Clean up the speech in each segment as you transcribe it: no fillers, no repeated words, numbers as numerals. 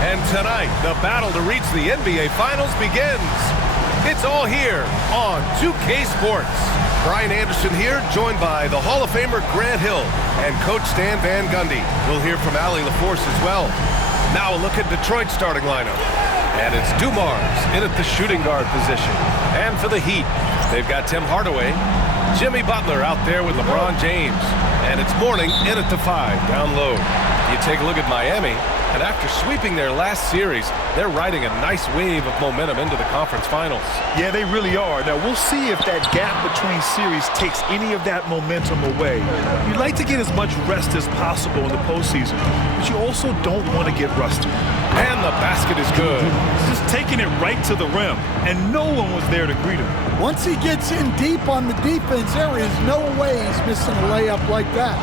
And tonight, the battle to reach the NBA Finals begins. It's all here on 2K Sports. Brian Anderson here, joined by the Hall of Famer Grant Hill and Coach Stan Van Gundy. We'll hear from Allie LaForce as well. Now a look at Detroit's starting lineup. And it's Dumars in at the shooting guard position. And for the Heat, they've got Tim Hardaway, Jimmy Butler out there with LeBron James. And it's Mourning in at the 5, down low. You take a look at Miami, and after sweeping their last series, they're riding a nice wave of momentum into the conference finals. Yeah, they really are. Now, we'll see if that gap between series takes any of that momentum away. You'd like to get as much rest as possible in the postseason, but you also don't want to get rusty. And the basket is good. Just taking it right to the rim, and no one was there to greet him. Once he gets in deep on the defense, there is no way he's missing a layup like that.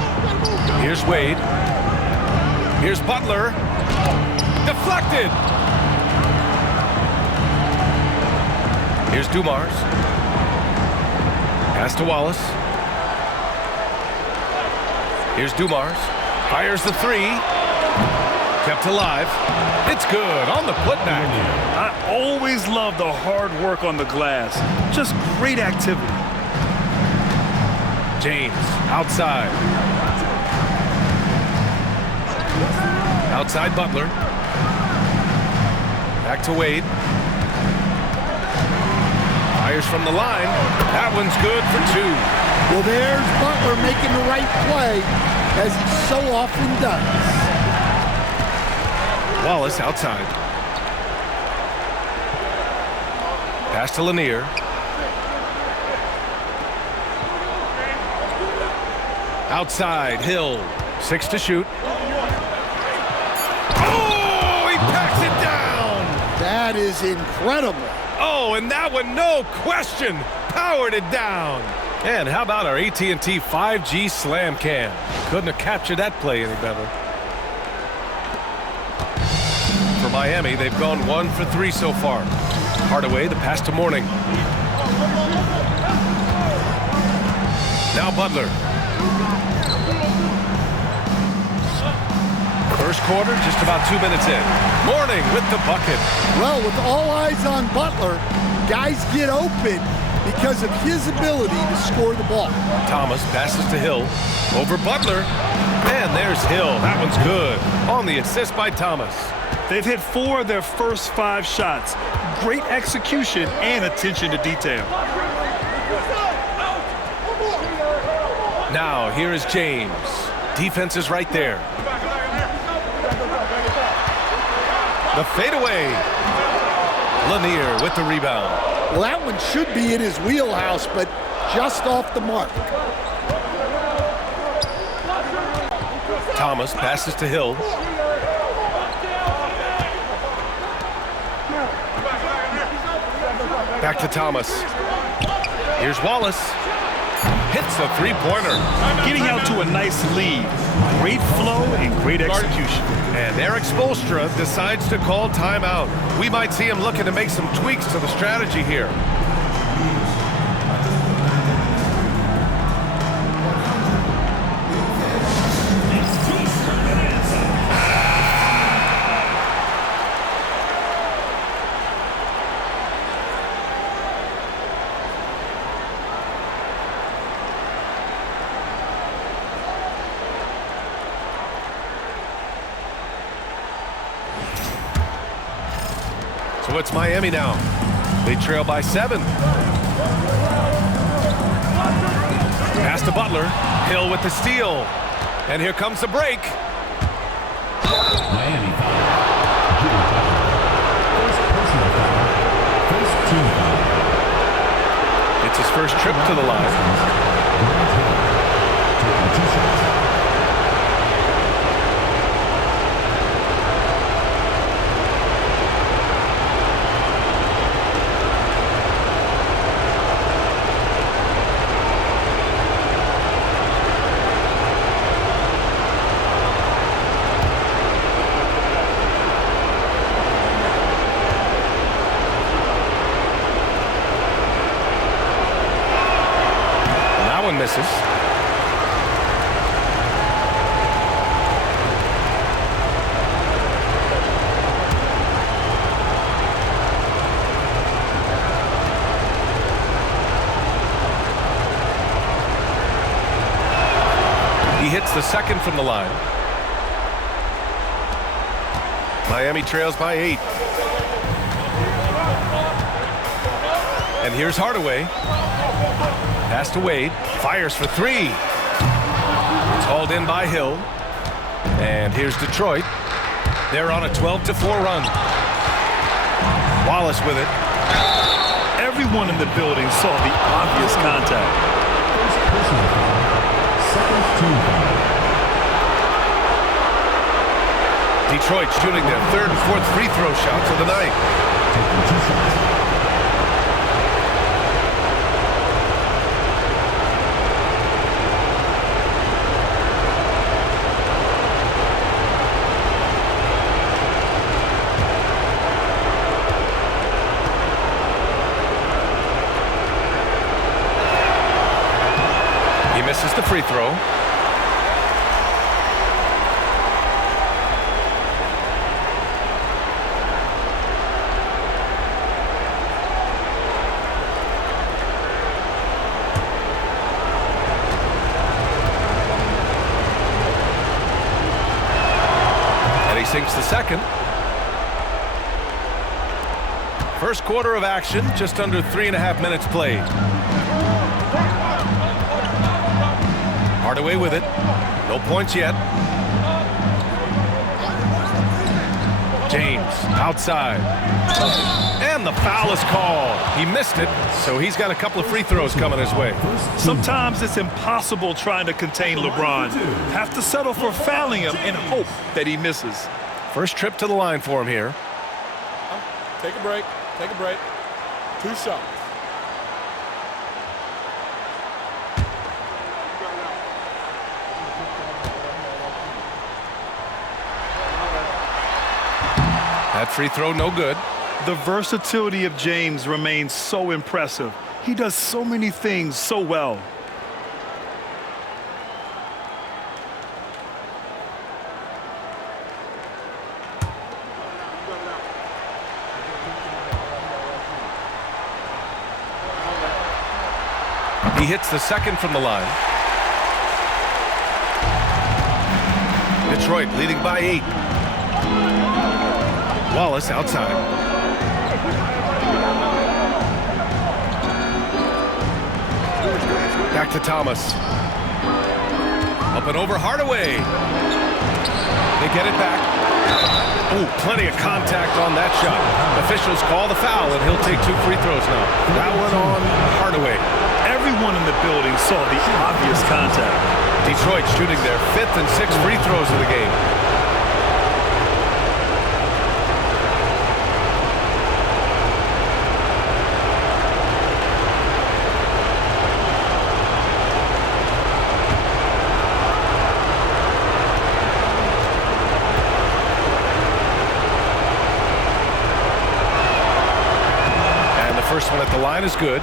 Here's Wade. Here's Butler. Deflected. Here's Dumars. Pass to Wallace. Here's Dumars. Fires the 3. Kept alive. It's good on the putback. I always love the hard work on the glass. Just great activity. James outside. Outside Butler. Back to Wade. Fires from the line. That one's good for 2. Well, there's Butler making the right play, as he so often does. Wallace outside. Pass to Lanier. Outside, Hill. 6 to shoot. Oh, he packs it down! That is incredible. Oh, and that one, no question, powered it down. And how about our AT&T 5G Slam Cam? Couldn't have captured that play any better. For Miami, they've gone 1 for 3 so far. Hardaway, the pass to Mourning. Now Butler. First quarter, just about 2 minutes in. Mourning with the bucket. Well, with all eyes on Butler, guys get open because of his ability to score the ball. Thomas passes to Hill. Over Butler. And there's Hill. That one's good. On the assist by Thomas. They've hit 4 of their first 5 shots. Great execution and attention to detail. Now, here is James. Defense is right there. The fadeaway. Lanier with the rebound. Well, that one should be in his wheelhouse, but just off the mark. Thomas passes to Hill. Back to Thomas. Here's Wallace. Hits the 3-pointer. Getting out to a nice lead. Great flow and great execution. And Eric Spoelstra decides to call timeout. We might see him looking to make some tweaks to the strategy here. So it's Miami now. They trail by 7. Pass to Butler. Hill with the steal. And here comes the break. Miami foul. First personal foul. First team foul. It's his first trip to the line. Grant Hill taking 2 shots. Misses. hits the second from the line. Miami trails by 8. And here's Hardaway. Pass to Wade. Fires for 3. It's hauled in by Hill. And here's Detroit. They're on a 12-4 run. Wallace with it. Everyone in the building saw the obvious contact. Personal foul. Second team foul. Detroit shooting their third and fourth free throw shots of the night. Taking 2 shots. He misses the free throw. Sinks the second. First quarter of action, just under 3.5 minutes played. Hardaway with it. No points yet. James outside. And the foul is called. He missed it, so he's got a couple of free throws coming his way. Sometimes it's impossible trying to contain LeBron. Have to settle for fouling him and hope that he misses. First trip to the line for him here. Take a break. Take a break. 2 shots. That free throw no good. The versatility of James remains so impressive. He does so many things so well. He hits the second from the line. Detroit leading by 8. Wallace outside. Back to Thomas. Up and over Hardaway. They get it back. Ooh, plenty of contact on that shot. Officials call the foul, and he'll take 2 free throws now. That one on Hardaway. Everyone in the building saw the obvious contact. Detroit shooting their 5th and 6th free throws of the game. And the first one at the line is good.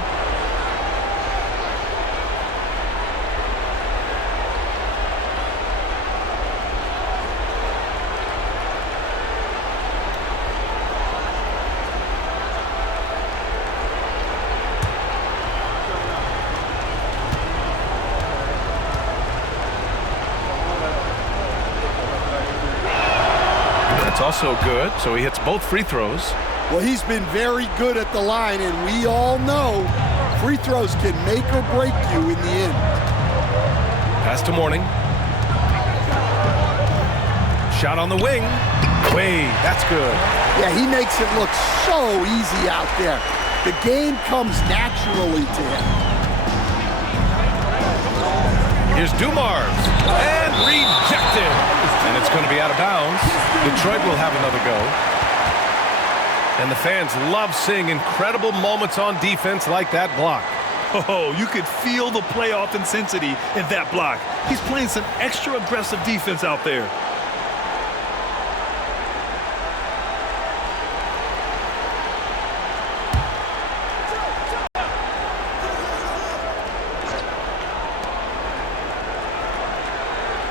Also good, so he hits both free throws. Well, he's been very good at the line, and we all know free throws can make or break you in the end. Pass to Mourning. Shot on the wing. Wade, that's good. Yeah, he makes it look so easy out there. The game comes naturally to him. Here's Dumars, and rejected. And it's going to be out of bounds. Detroit will have another go. And the fans love seeing incredible moments on defense like that block. Oh, you could feel the playoff intensity in that block. He's playing some extra aggressive defense out there.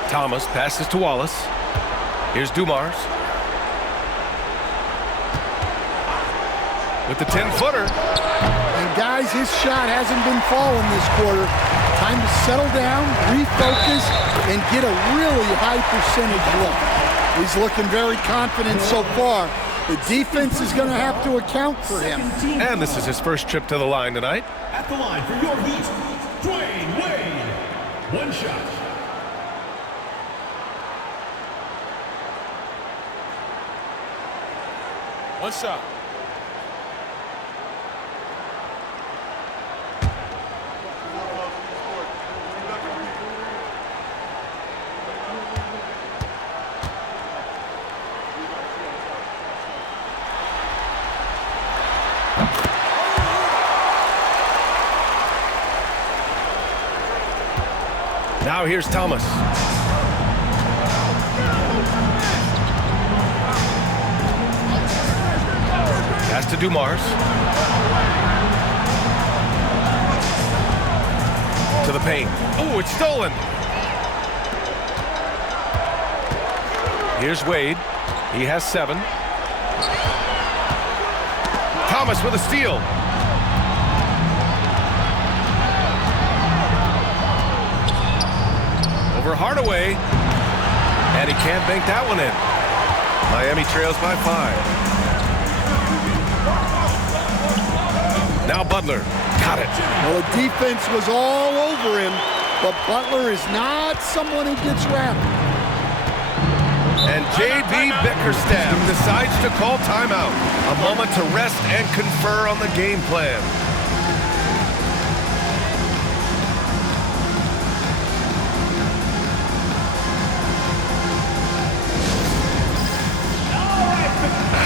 Thomas passes to Wallace. Here's Dumars. With the 10-footer. And guys, his shot hasn't been falling this quarter. Time to settle down, refocus, and get a really high percentage look. He's looking very confident so far. The defense is going to have to account for him. And this is his first trip to the line tonight. At the line for your Heat, Dwayne Wade. One shot. One shot. Now here's Thomas. Pass to Dumars. To the paint. Oh, it's stolen. Here's Wade. He has 7. Thomas with a steal. Over Hardaway. And he can't bank that one in. Miami trails by 5. Now Butler. Got it. Well, the defense was all over him, but Butler is not someone who gets rattled. And J.B. Bickerstaff decides to call timeout. A moment to rest and confer on the game plan.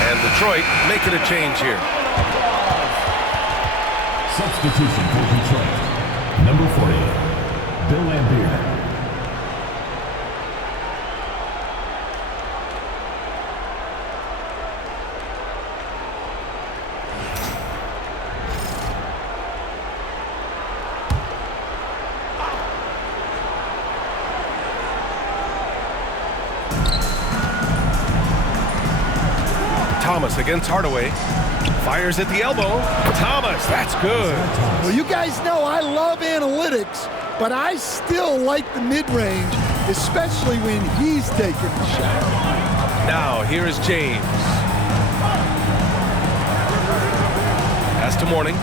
And Detroit making a change here. Substitution for Detroit. Number 40, Bill Laimbeer. Thomas against Hardaway. Fires at the elbow. Thomas, that's good. Well, you guys know I love analytics, but I still like the mid-range, especially when he's taking the shot. Now, here is James. Pass to Mourning.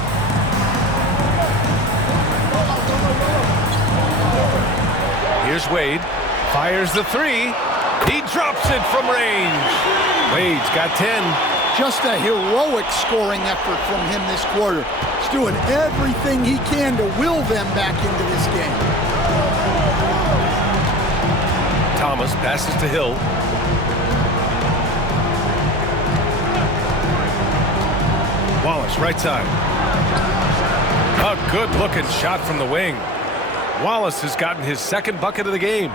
Here's Wade. Fires the 3. He drops it from range. Wade's got 10. Just a heroic scoring effort from him this quarter. He's doing everything he can to will them back into this game. Thomas passes to Hill. Wallace, right side. A good-looking shot from the wing. Wallace has gotten his second bucket of the game.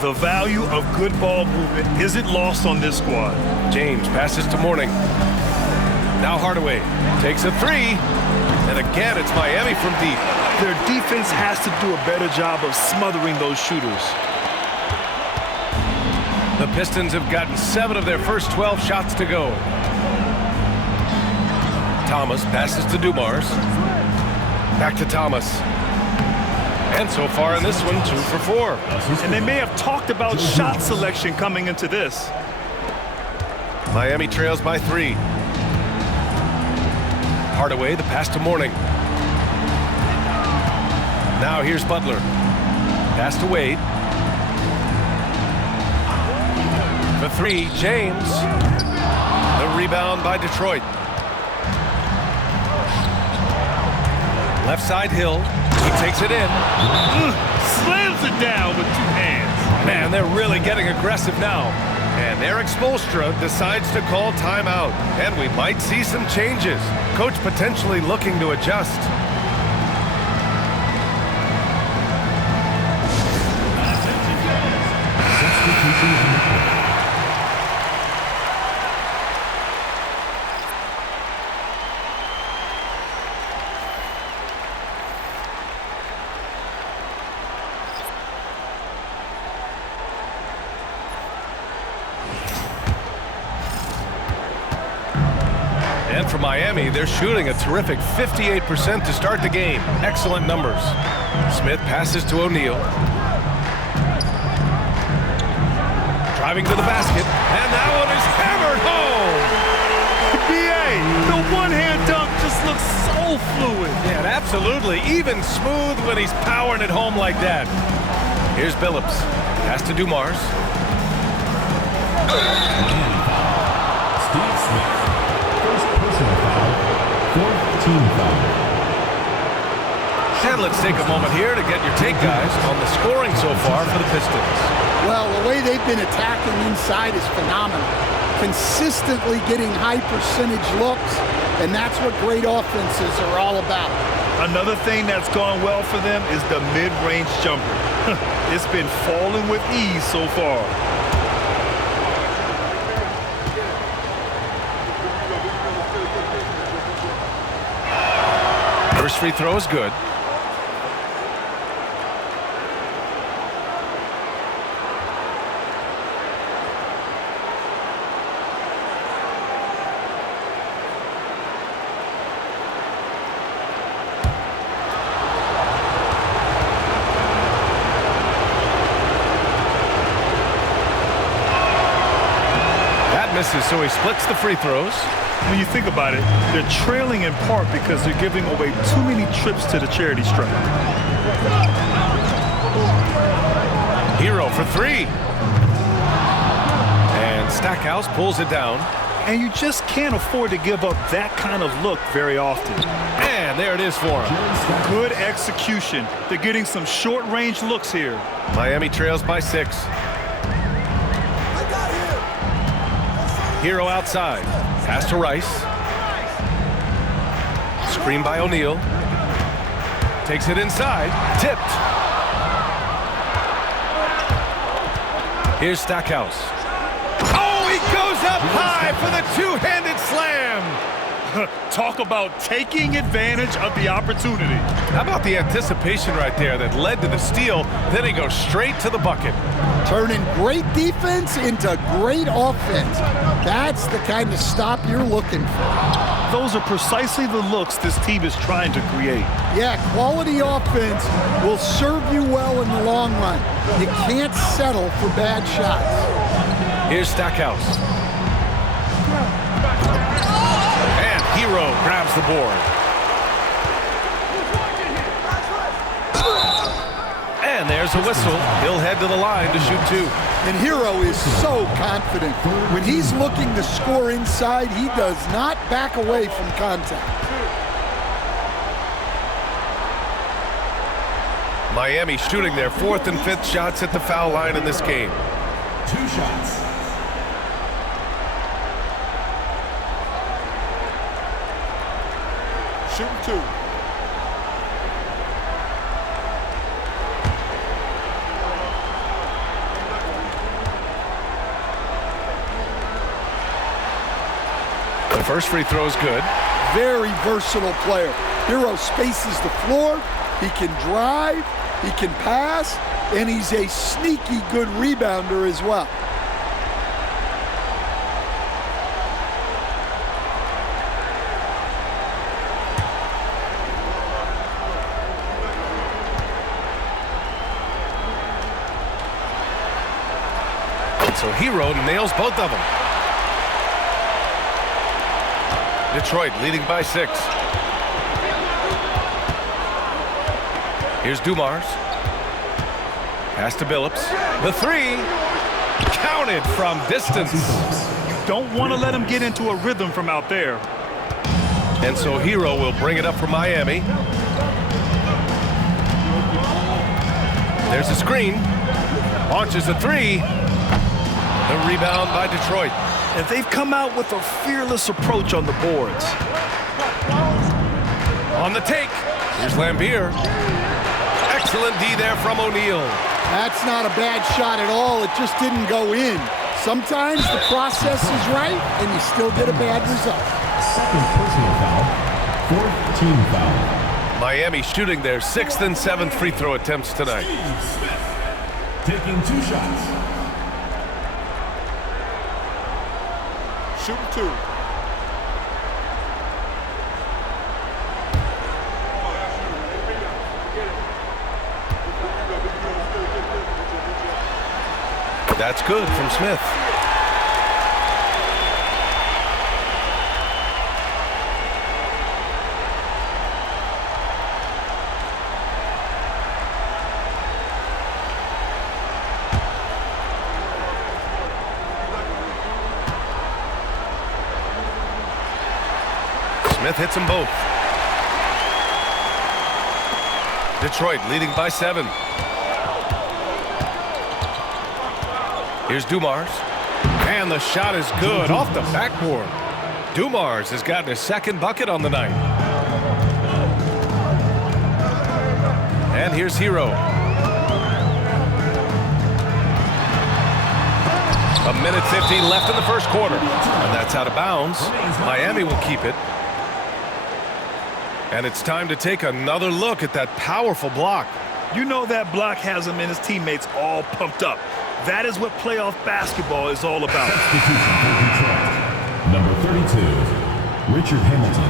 The value of good ball movement isn't lost on this squad. James passes to Mourning. Now Hardaway takes a 3. And again, it's Miami from deep. Their defense has to do a better job of smothering those shooters. The Pistons have gotten 7 of their first 12 shots to go. Thomas passes to Dumars. Back to Thomas. And so far in this one, 2 for 4. And they may have talked about shot selection coming into this. Miami trails by 3. Hardaway, the pass to Mourning. Now here's Butler. Pass to Wade. The 3, James. The rebound by Detroit. Left side, Hill. He takes it in. Slams it down with 2 hands. Man, they're really getting aggressive now. And Eric Spoelstra decides to call timeout. And we might see some changes. Coach potentially looking to adjust. And for Miami, they're shooting a terrific 58% to start the game. Excellent numbers. Smith passes to O'Neal. Driving to the basket, and that one is hammered home. BA, the one-hand dunk just looks so fluid. Yeah, and absolutely. Even smooth when he's powering it home like that. Here's Billups. Pass to Dumars. Steve Smith. First personal foul. Fourth team foul. And let's take a moment here to get your take, guys, on the scoring so far for the Pistons. Well, the way they've been attacking inside is phenomenal. Consistently getting high percentage looks, and that's what great offenses are all about. Another thing that's gone well for them is the mid-range jumper. It's been falling with ease so far. First free throw is good. Misses, so he splits the free throws. When you think about it, they're trailing in part because they're giving away too many trips to the charity stripe. Hero for three. And Stackhouse pulls it down. And you just can't afford to give up that kind of look very often. And there it is for him. Good execution. They're getting some short-range looks here. Miami trails by 6. Hero outside. Pass to Rice. Screen by O'Neal. Takes it inside. Tipped. Here's Stackhouse. Oh, he goes up high for the two-handed slam. Talk about taking advantage of the opportunity. How about the anticipation right there that led to the steal? Then he goes straight to the bucket. Turning great defense into great offense. That's the kind of stop you're looking for. Those are precisely the looks this team is trying to create. Yeah, quality offense will serve you well in the long run. You can't settle for bad shots. Here's Stackhouse. And Hero grabs the board. And there's a whistle. He'll head to the line to shoot 2. And Hero is so confident. When he's looking to score inside, he does not back away from contact. Miami shooting their 4th and 5th shots at the foul line in this game. 2 shots. Shooting 2. The first free throw is good. Very versatile player. Hero spaces the floor. He can drive, he can pass, and he's a sneaky good rebounder as well. And so Hero nails both of them. Detroit leading by 6. Here's Dumars. Pass to Billups. The 3. Counted from distance. Don't want to let him get into a rhythm from out there. And so Hero will bring it up for Miami. There's a screen. Launches a 3. The rebound by Detroit. And they've come out with a fearless approach on the boards. On the take. Here's Lambier. Excellent D there from O'Neal. That's not a bad shot at all. It just didn't go in. Sometimes the process is right, and you still get a bad result. Second personal foul. 4th team foul. Miami shooting their 6th and 7th free throw attempts tonight. Steve Smith taking 2 shots. Shooting 2. That's good from Smith. Smith hits them both. Detroit leading by 7. Here's Dumars. And the shot is good off the backboard. Dumars has gotten his second bucket on the night. And here's Hero. A minute 15 left in the first quarter. And that's out of bounds. Miami will keep it. And it's time to take another look at that powerful block. You know that block has him and his teammates all pumped up. That is what playoff basketball is all about. Number 32, Richard Hamilton.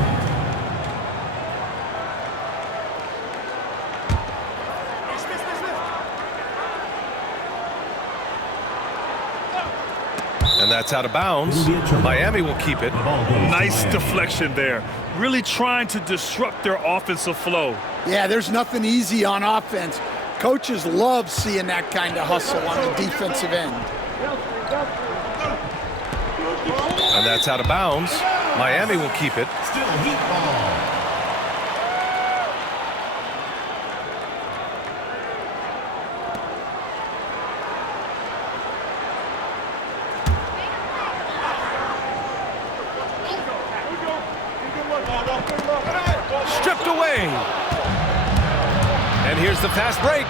And that's out of bounds. Miami will keep it. Nice deflection there. Really trying to disrupt their offensive flow. Yeah, there's nothing easy on offense. Coaches love seeing that kind of hustle on the defensive end. And that's out of bounds. Miami will keep it. Still heat ball. Stripped away. And here's the fast break.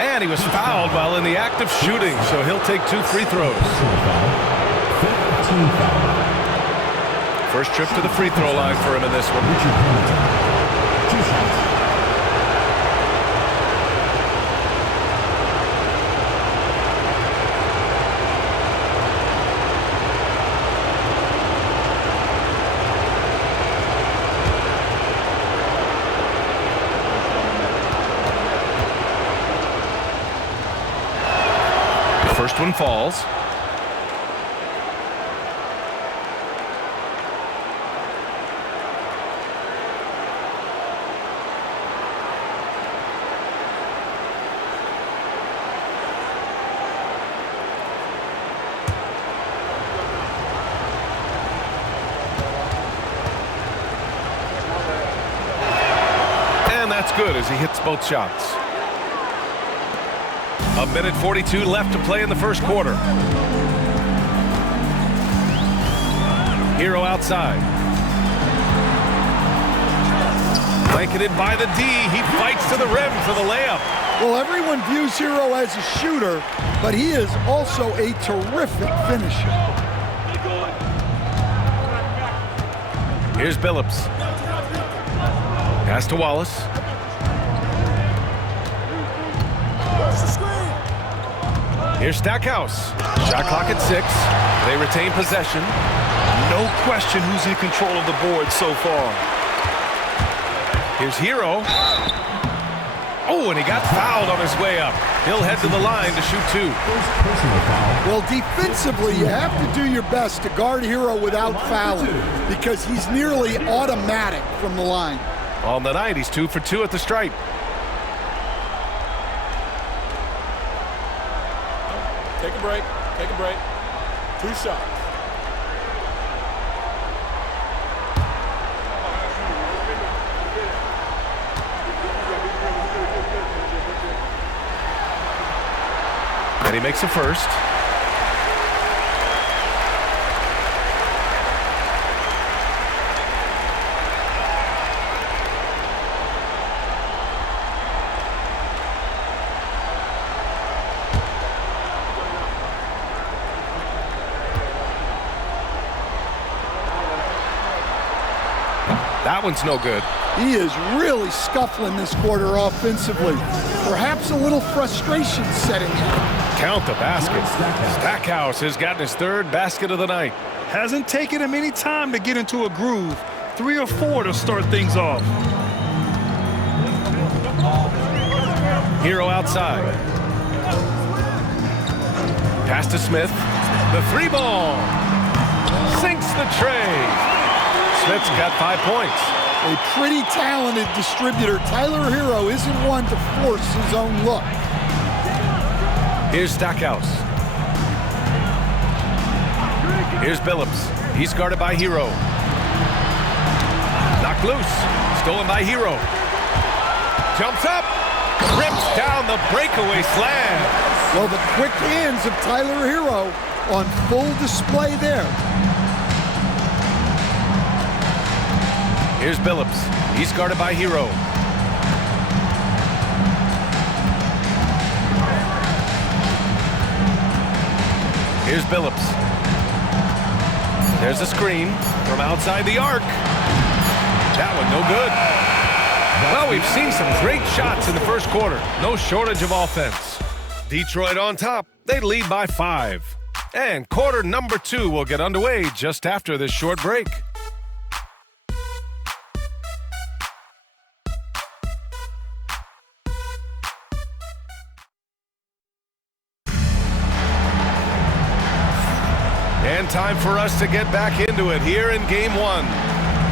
And he was fouled while in the act of shooting, so he'll take 2 free throws. First trip to the free throw line for him in this one. Richard Hamilton. 2 shots. First one falls. And that's good as he hits both shots. A minute 42 left to play in the first quarter. Hero outside. Blanketed by the D. He fights to the rim for the layup. Well, everyone views Hero as a shooter, but he is also a terrific finisher. Here's Billups. Pass to Wallace. Here's Stackhouse. Shot clock at 6. They retain possession. No question who's in control of the board so far. Here's Hero. Oh, and he got fouled on his way up. He'll head to the line to shoot 2. Well, defensively, you have to do your best to guard Hero without fouling because he's nearly automatic from the line. On the night, he's 2 for 2 at the stripe. Take a break. Take a break. 2 shots. And he makes a first. That one's no good. He is really scuffling this quarter offensively. Perhaps a little frustration setting in. Count the basket. Stackhouse has gotten his 3rd basket of the night. Hasn't taken him any time to get into a groove. 3 or 4 to start things off. Hero outside. Pass to Smith. The three ball. Sinks the tray. Smith's got 5 points. A pretty talented distributor. Tyler Hero isn't one to force his own look. Here's Stackhouse. Here's Billups. He's guarded by Hero. Knocked loose. Stolen by Hero. Jumps up. Rips down the breakaway slam. Well, the quick hands of Tyler Hero on full display there. Here's Billups. He's guarded by Hero. Here's Billups. There's a screen from outside the arc. That one no good. Well, we've seen some great shots in the first quarter. No shortage of offense. Detroit on top. They lead by 5. And quarter number 2 will get underway just after this short break. And time for us to get back into it here in Game 1.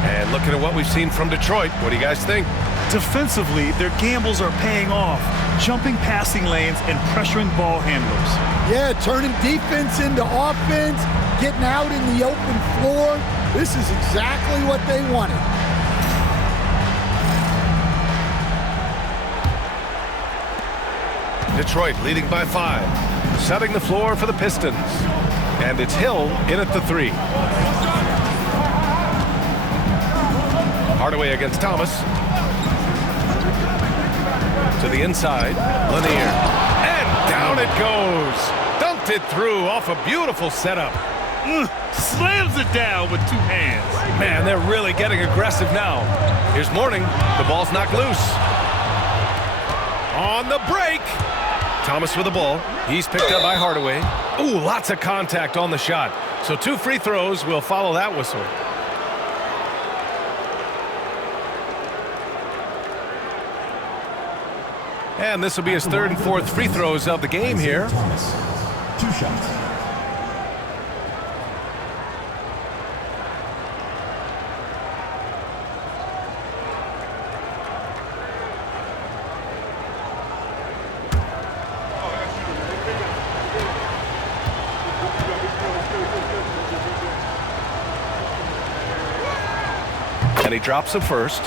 And looking at what we've seen from Detroit, what do you guys think? Defensively, their gambles are paying off, jumping passing lanes and pressuring ball handlers. Yeah, turning defense into offense, getting out in the open floor. This is exactly what they wanted. Detroit leading by 5, setting the floor for the Pistons. And it's Hill in at the 3. Hardaway against Thomas. To the inside, Lanier. And down it goes. Dunked it through off a beautiful setup. Slams it down with 2 hands. Man, they're really getting aggressive now. Here's Mourning. The ball's knocked loose. On the break. Thomas with the ball. He's picked up by Hardaway. Ooh, lots of contact on the shot. So 2 free throws will follow that whistle. And this will be his 3rd and 4th free throws of the game here. Thomas, 2 shots. And he drops the first.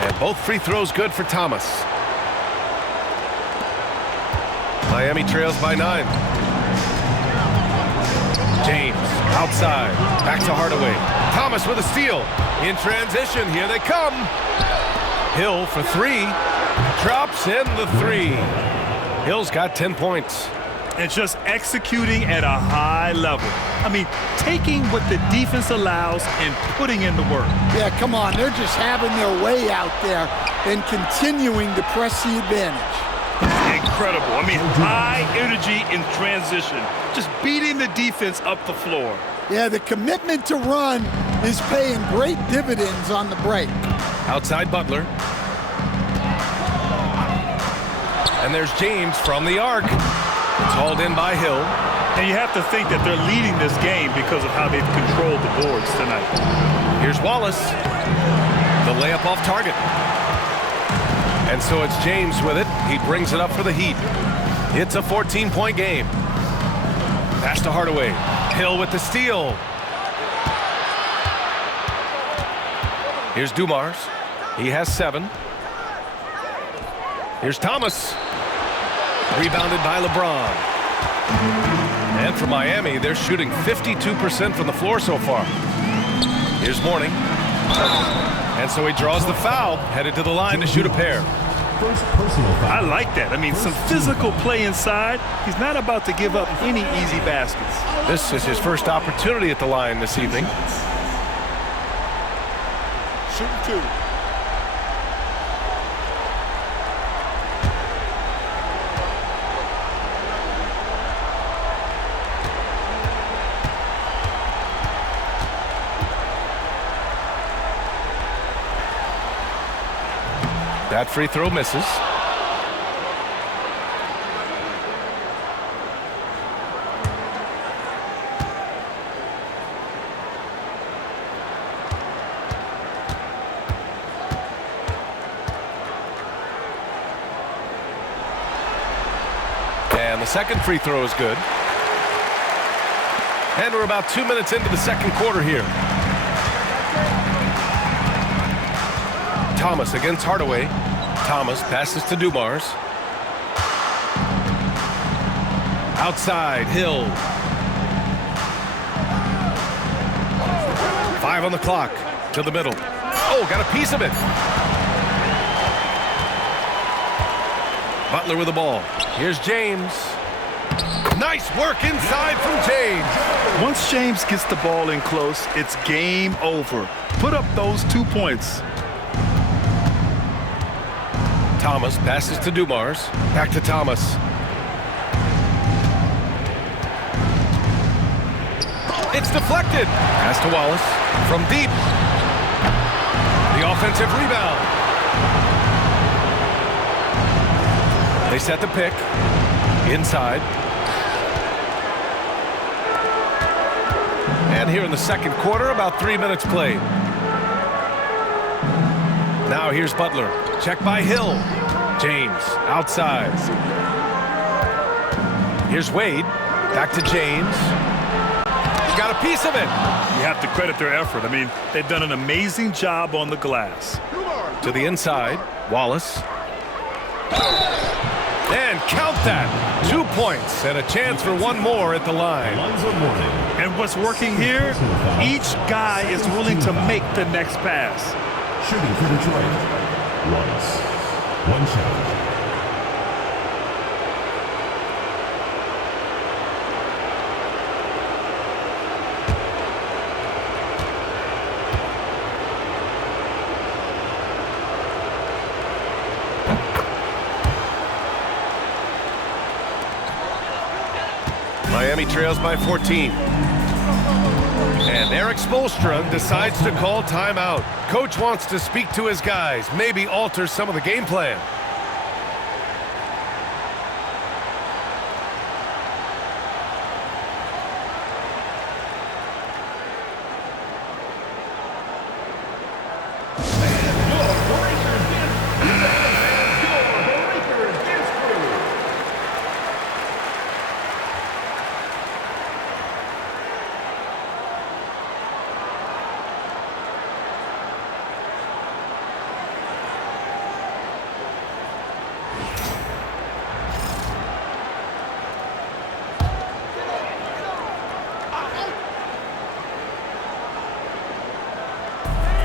And both free throws good for Thomas. Miami trails by 9. James, outside, back to Hardaway. Thomas with a steal. In transition, here they come. Hill for 3. Drops in the 3. Hill's got 10 points. And just executing at a high level. I mean, taking what the defense allows and putting in the work. Yeah, come on. They're just having their way out there and continuing to press the advantage. Incredible. I mean, high energy in transition. Just beating the defense up the floor. Yeah, the commitment to run is paying great dividends on the break. Outside Butler. And there's James from the arc. It's hauled in by Hill. And you have to think that they're leading this game because of how they've controlled the boards tonight. Here's Wallace. The layup off target. And so it's James with it. He brings it up for the Heat. It's a 14-point game. Pass to Hardaway. Hill with the steal. Here's Dumars. He has 7. Here's Thomas. Rebounded by LeBron. And for Miami, they're shooting 52% from the floor so far. Here's Mourning. And so he draws the foul, headed to the line to shoot a pair. I like that. I mean, some physical play inside. He's not about to give up any easy baskets. This is his first opportunity at the line this evening. Shooting 2. That free throw misses. And the second free throw is good. And we're about 2 minutes into the second quarter here. Thomas against Hardaway. Thomas passes to Dumars. Outside, Hill. 5 on the clock. To the middle. Oh, got a piece of it. Butler with the ball. Here's James. Nice work inside from James. Once James gets the ball in close, it's game over. Put up those 2 points. Thomas passes to Dumars. Back to Thomas. It's deflected. Pass to Wallace. From deep. The offensive rebound. They set the pick. Inside. And here in the second quarter, about 3 minutes played. Now here's Butler. Check by Hill. James outside. Here's Wade. Back to James. He's got a piece of it. You have to credit their effort. I mean, they've done an amazing job on the glass. To the inside. Wallace. And count that. 2 points and a chance for one more at the line. And what's working here, each guy is willing to make the next pass. Shooting for Detroit. Wallace. One shot. Miami trails by 14. And Eric Spoelstra decides to call timeout. Coach wants to speak to his guys, maybe alter some of the game plan.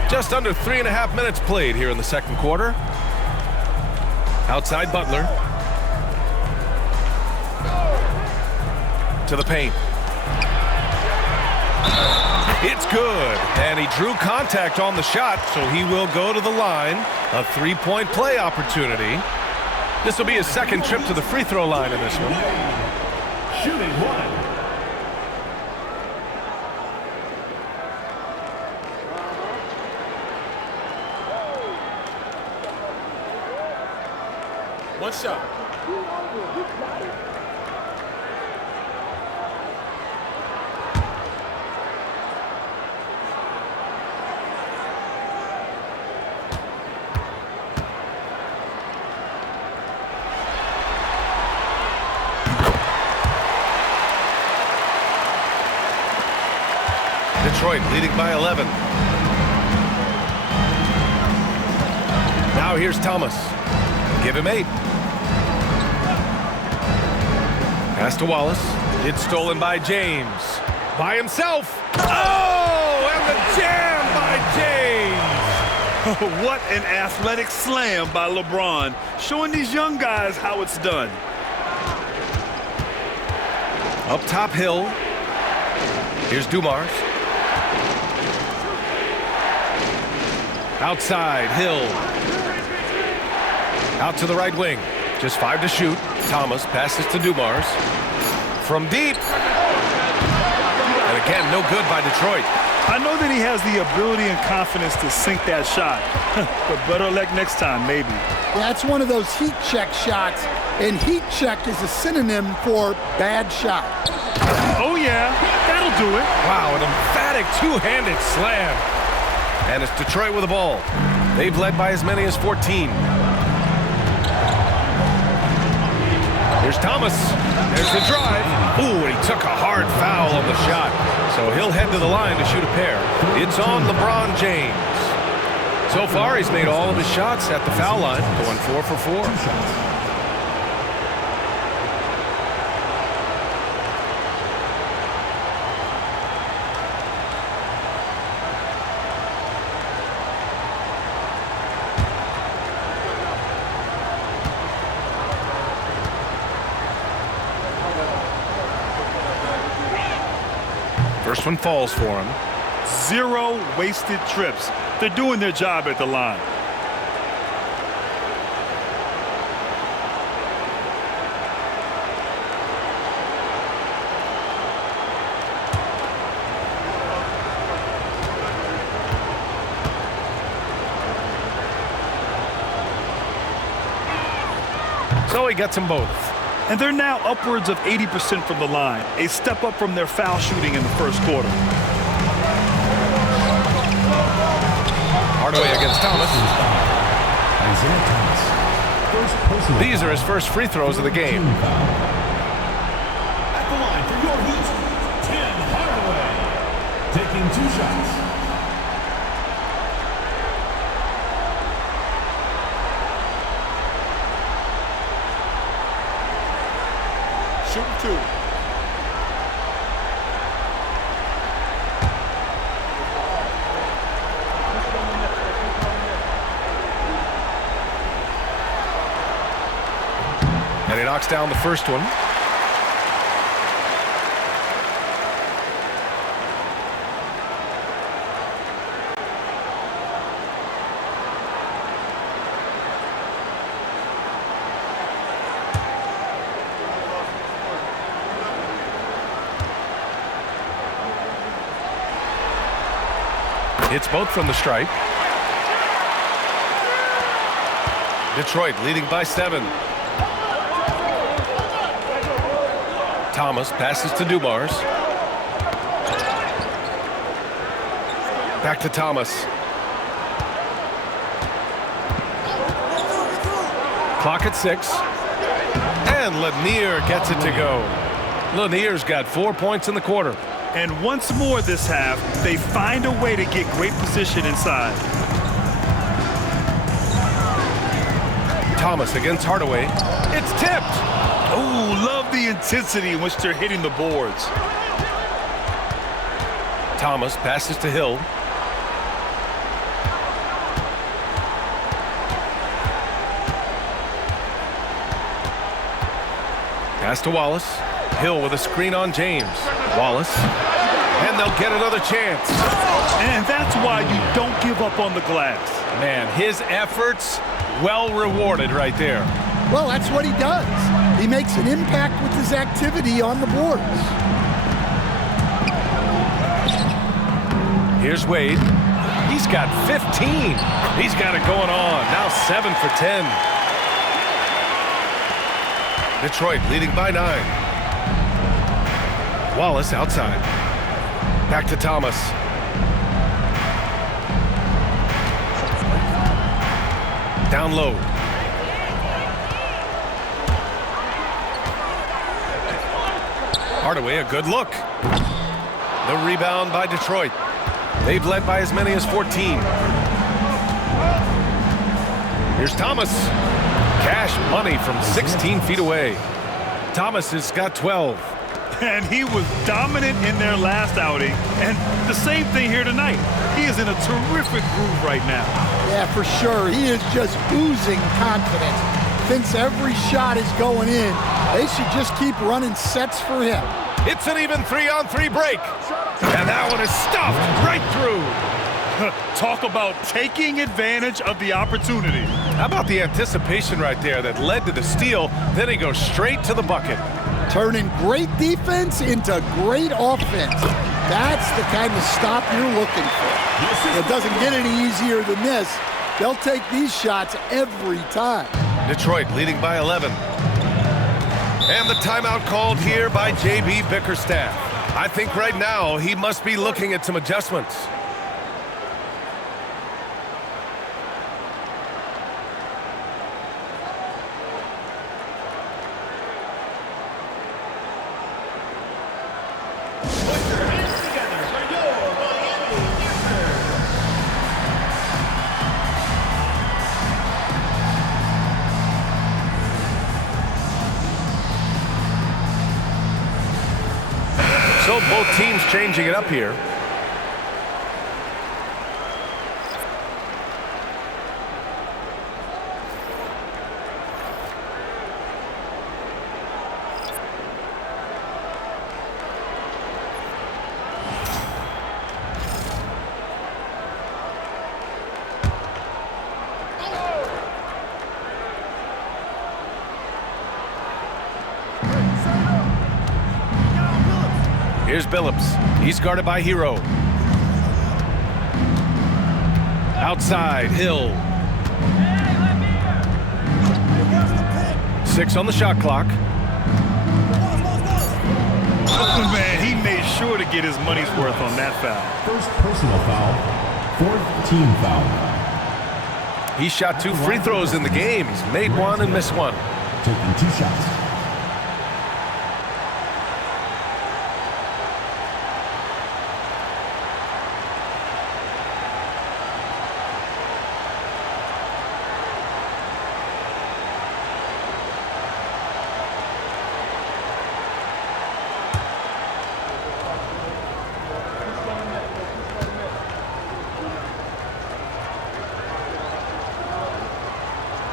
Just under 3.5 minutes played here in the second quarter. Outside Butler. To the paint. It's good. And he drew contact on the shot, so he will go to the line. A three-point play opportunity. This will be his second trip to the free throw line in this one. Shooting one. One shot. Detroit leading by 11. Now here's Thomas. Give him 8. Pass to Wallace. It's stolen by James. By himself. Oh, and the jam by James. What an athletic slam by LeBron, showing these young guys how it's done. Up top, Hill. Here's Dumars. Outside, Hill. Out to the right wing. Just 5 to shoot. Thomas passes to Dumars. From deep. And again, no good by Detroit. I know that he has the ability and confidence to sink that shot, but better luck next time, maybe. That's one of those heat check shots, and heat check is a synonym for bad shot. Oh, yeah, that'll do it. Wow, an emphatic two-handed slam. And it's Detroit with the ball. They've led by as many as 14. Here's Thomas. There's the drive. Ooh, and he took a hard foul on the shot. So he'll head to the line to shoot a pair. It's on LeBron James. So far, he's made all of his shots at the foul line, going 4 for 4. First one falls for him. 0 wasted trips. They're doing their job at the line. So he gets them both. And they're now upwards of 80% from the line, a step up from their foul shooting in the first quarter. Hardaway against Thomas. These are his first free throws of the game. At the line for your Heat, Tim Hardaway, taking 2 shots. Shooting 2. And he knocks down the first one. It's both from the stripe. Detroit leading by 7. Thomas passes to Dumars. Back to Thomas. Clock at 6. And Lanier gets it to go. Lanier's got 4 points in the quarter. And once more this half, they find a way to get great position inside. Thomas against Hardaway. It's tipped. Oh, love the intensity in which they're hitting the boards. Thomas passes to Hill. Pass to Wallace. Hill with a screen on James. Wallace. And they'll get another chance. And that's why you don't give up on the glass. Man, his efforts well rewarded right there. Well, that's what he does. He makes an impact with his activity on the boards. Here's Wade. He's got 15. He's got it going on. Now 7 for 10. Detroit leading by 9. Wallace outside. Back to Thomas. Down low. Hardaway, a good look. The rebound by Detroit. They've led by as many as 14. Here's Thomas. Cash money from 16 feet away. Thomas has got 12. And he was dominant in their last outing. And the same thing here tonight. He is in a terrific groove right now. Yeah, for sure. He is just oozing confidence. Thinks every shot is going in. They should just keep running sets for him. It's an even 3-on-3 break. And that one is stuffed right through. Talk about taking advantage of the opportunity. How about the anticipation right there that led to the steal? Then he goes straight to the bucket. Turning great defense into great offense. That's the kind of stop you're looking for. It doesn't get any easier than this. They'll take these shots every time. Detroit leading by 11. And the timeout called here by J.B. Bickerstaff. I think right now he must be looking at some adjustments. So both teams changing it up here. Here's Billups. He's guarded by Hero. Outside, Hill. 6 on the shot clock. Oh, man, he made sure to get his money's worth on that foul. First personal foul, fourth team foul. He shot 2 free throws in the game. He's made 1 and missed 1. Taking 2 shots.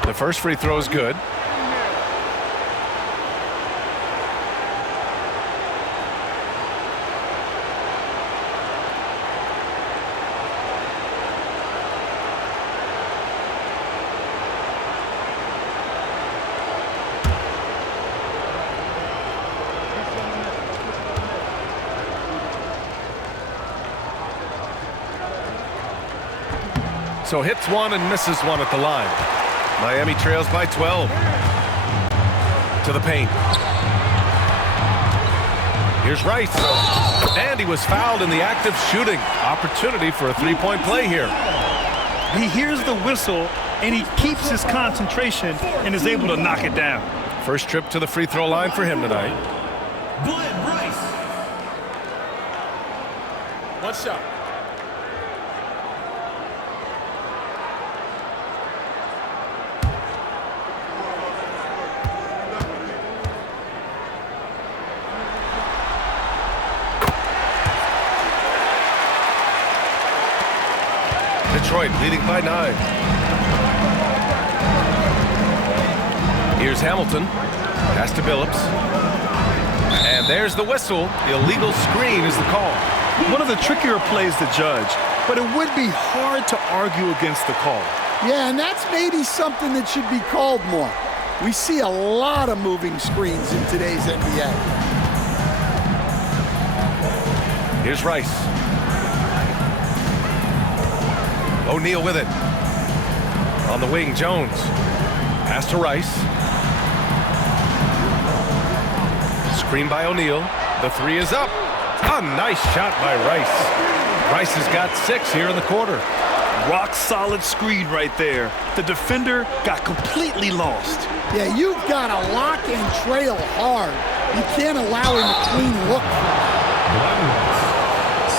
The first free throw is good. So hits 1 and misses 1 at the line. Miami trails by 12. To the paint. Here's Rice. And he was fouled in the act of shooting. Opportunity for a three-point play here. He hears the whistle, and he keeps his concentration and is able to knock it down. First trip to the free throw line for him tonight. Glenn Rice. 1 shot. Detroit leading by 9. Here's Hamilton. Pass to Billups. And there's the whistle. Illegal screen is the call. One of the trickier plays to judge, but it would be hard to argue against the call. Yeah, and that's maybe something that should be called more. We see a lot of moving screens in today's NBA. Here's Rice. O'Neal with it. On the wing, Jones. Pass to Rice. Screen by O'Neal. The 3 is up. A nice shot by Rice. Rice has got 6 here in the quarter. Rock solid screen right there. The defender got completely lost. Yeah, you've got to lock and trail hard. You can't allow him a clean look.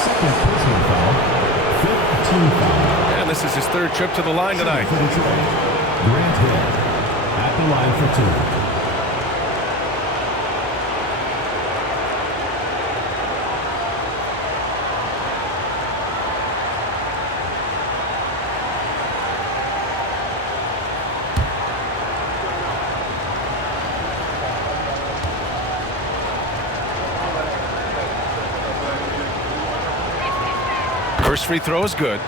Second personal foul, 5th team foul. And this is his 3rd trip to the line tonight. Grant Hill at the line for 2. First free throw is good.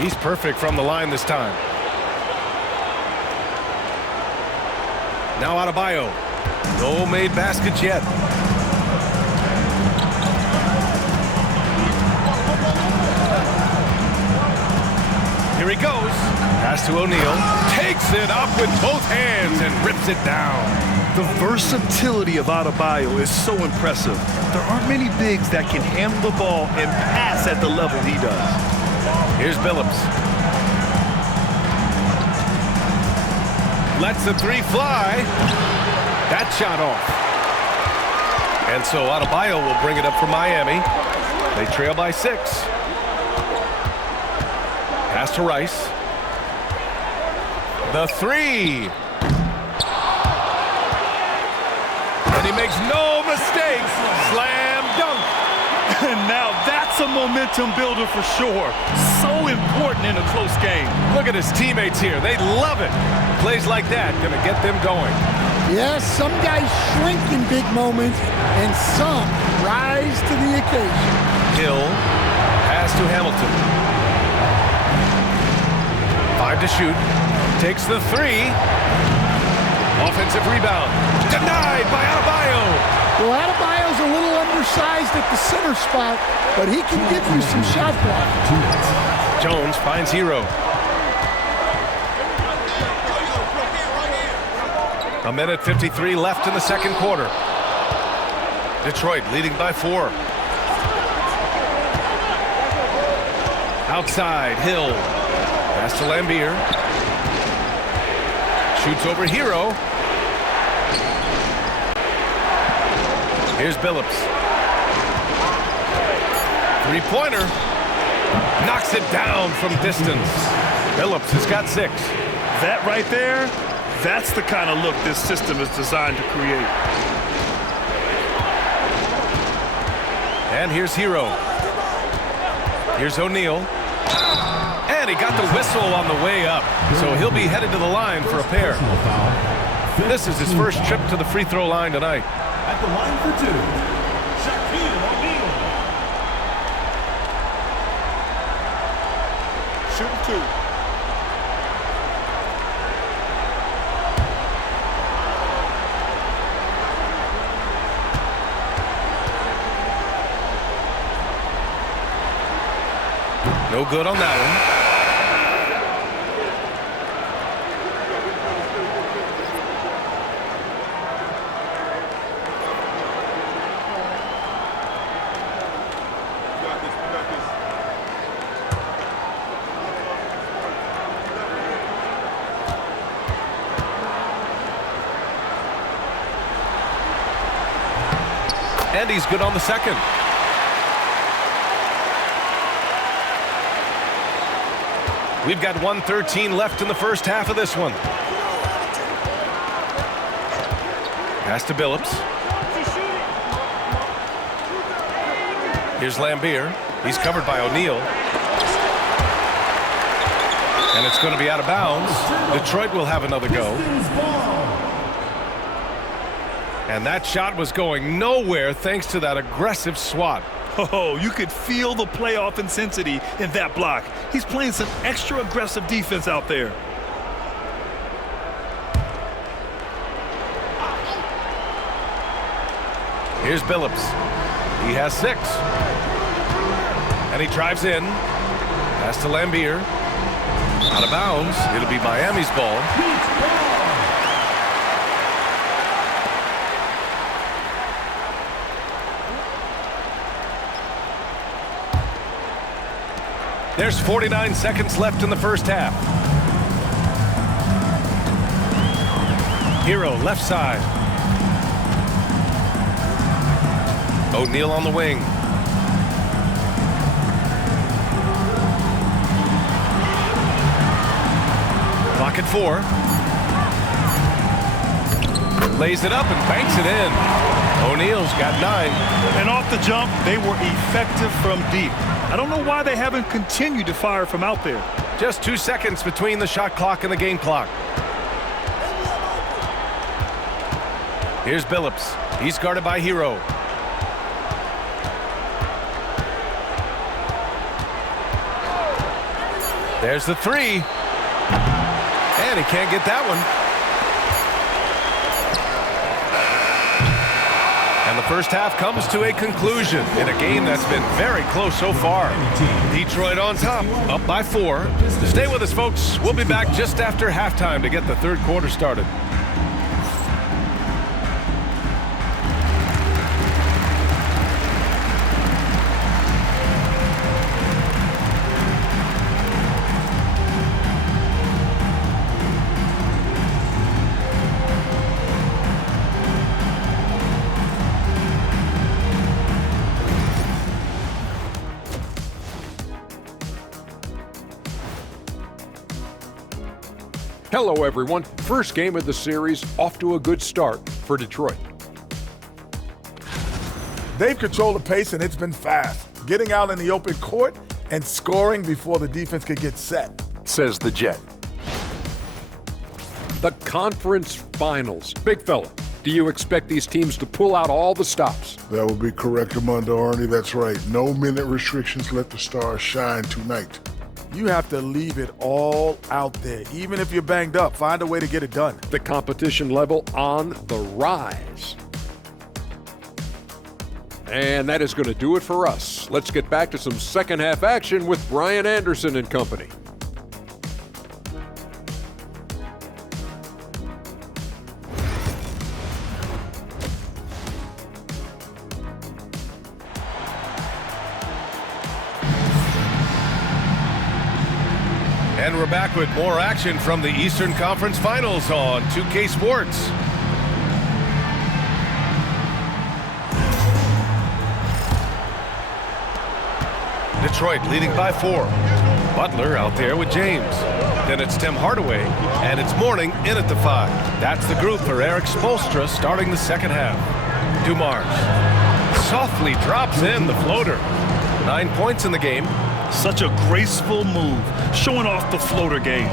He's perfect from the line this time. Now Adebayo. No made baskets yet. Here he goes. Pass to O'Neal. Takes it up with both hands and rips it down. The versatility of Adebayo is so impressive. There aren't many bigs that can handle the ball and pass at the level he does. Here's Billups. Lets the three fly. That shot off. And so Adebayo will bring it up for Miami. They trail by 6. Pass to Rice. The three. And he makes no mistakes. Slam dunk. And now that's a momentum builder for sure. So important in a close game. Look at his teammates here. They love it. Plays like that going to get them going. Yes, some guys shrink in big moments, and some rise to the occasion. Hill. Pass to Hamilton. 5 to shoot. Takes the three. Offensive rebound. Denied by Adebayo. Well, Adebayo's a little undersized at the center spot, but he can give you some shot block. Jones finds Hero. A minute 53 left in the second quarter. Detroit leading by 4. Outside, Hill. Pass to Lambier. Shoots over Hero. Here's Billups. Three-pointer. Knocks it down from distance. Billups has got 6. That right there, that's the kind of look this system is designed to create. And here's Hero. Here's O'Neal. And he got the whistle on the way up. So he'll be headed to the line for a pair. This is his first trip to the free throw line tonight. At the line for 2, Shaquille O'Neal. Shooting 2. No good on that one. And he's good on the second. We've got 1:13 left in the first half of this one. Pass to Billups. Here's Lambier. He's covered by O'Neal. And it's going to be out of bounds. Detroit will have another go. And that shot was going nowhere thanks to that aggressive swat. Oh, you could feel the playoff intensity in that block. He's playing some extra aggressive defense out there. Here's Billups. He has 6. And he drives in. Pass to Lambier. Out of bounds. It'll be Miami's ball. There's 49 seconds left in the first half. Hero, left side. O'Neal on the wing. Clock at 4. Lays it up and banks it in. O'Neal's got 9. And off the jump, they were effective from deep. I don't know why they haven't continued to fire from out there. Just 2 seconds between the shot clock and the game clock. Here's Billups. He's guarded by Hero. There's the three. And he can't get that one. And the first half comes to a conclusion in a game that's been very close so far. Detroit on top, up by 4. Stay with us, folks. We'll be back just after halftime to get the third quarter started. Hello, everyone. First game of the series, off to a good start for Detroit. They've controlled the pace, and it's been fast, getting out in the open court and scoring before the defense could get set. Says the Jet. The conference finals. Big fella, do you expect these teams to pull out all the stops? That would be correct, Armando Arnie. That's right. No minute restrictions. Let the stars shine tonight. You have to leave it all out there. Even if you're banged up, find a way to get it done. The competition level on the rise. And that is going to do it for us. Let's get back to some second half action with Brian Anderson and company. And we're back with more action from the Eastern Conference Finals on 2K Sports. Detroit leading by 4. Butler out there with James. Then it's Tim Hardaway, and it's Mourning in at the 5. That's the group for Eric Spoelstra starting the second half. Dumars softly drops in the floater. 9 points in the game. Such a graceful move, showing off the floater game.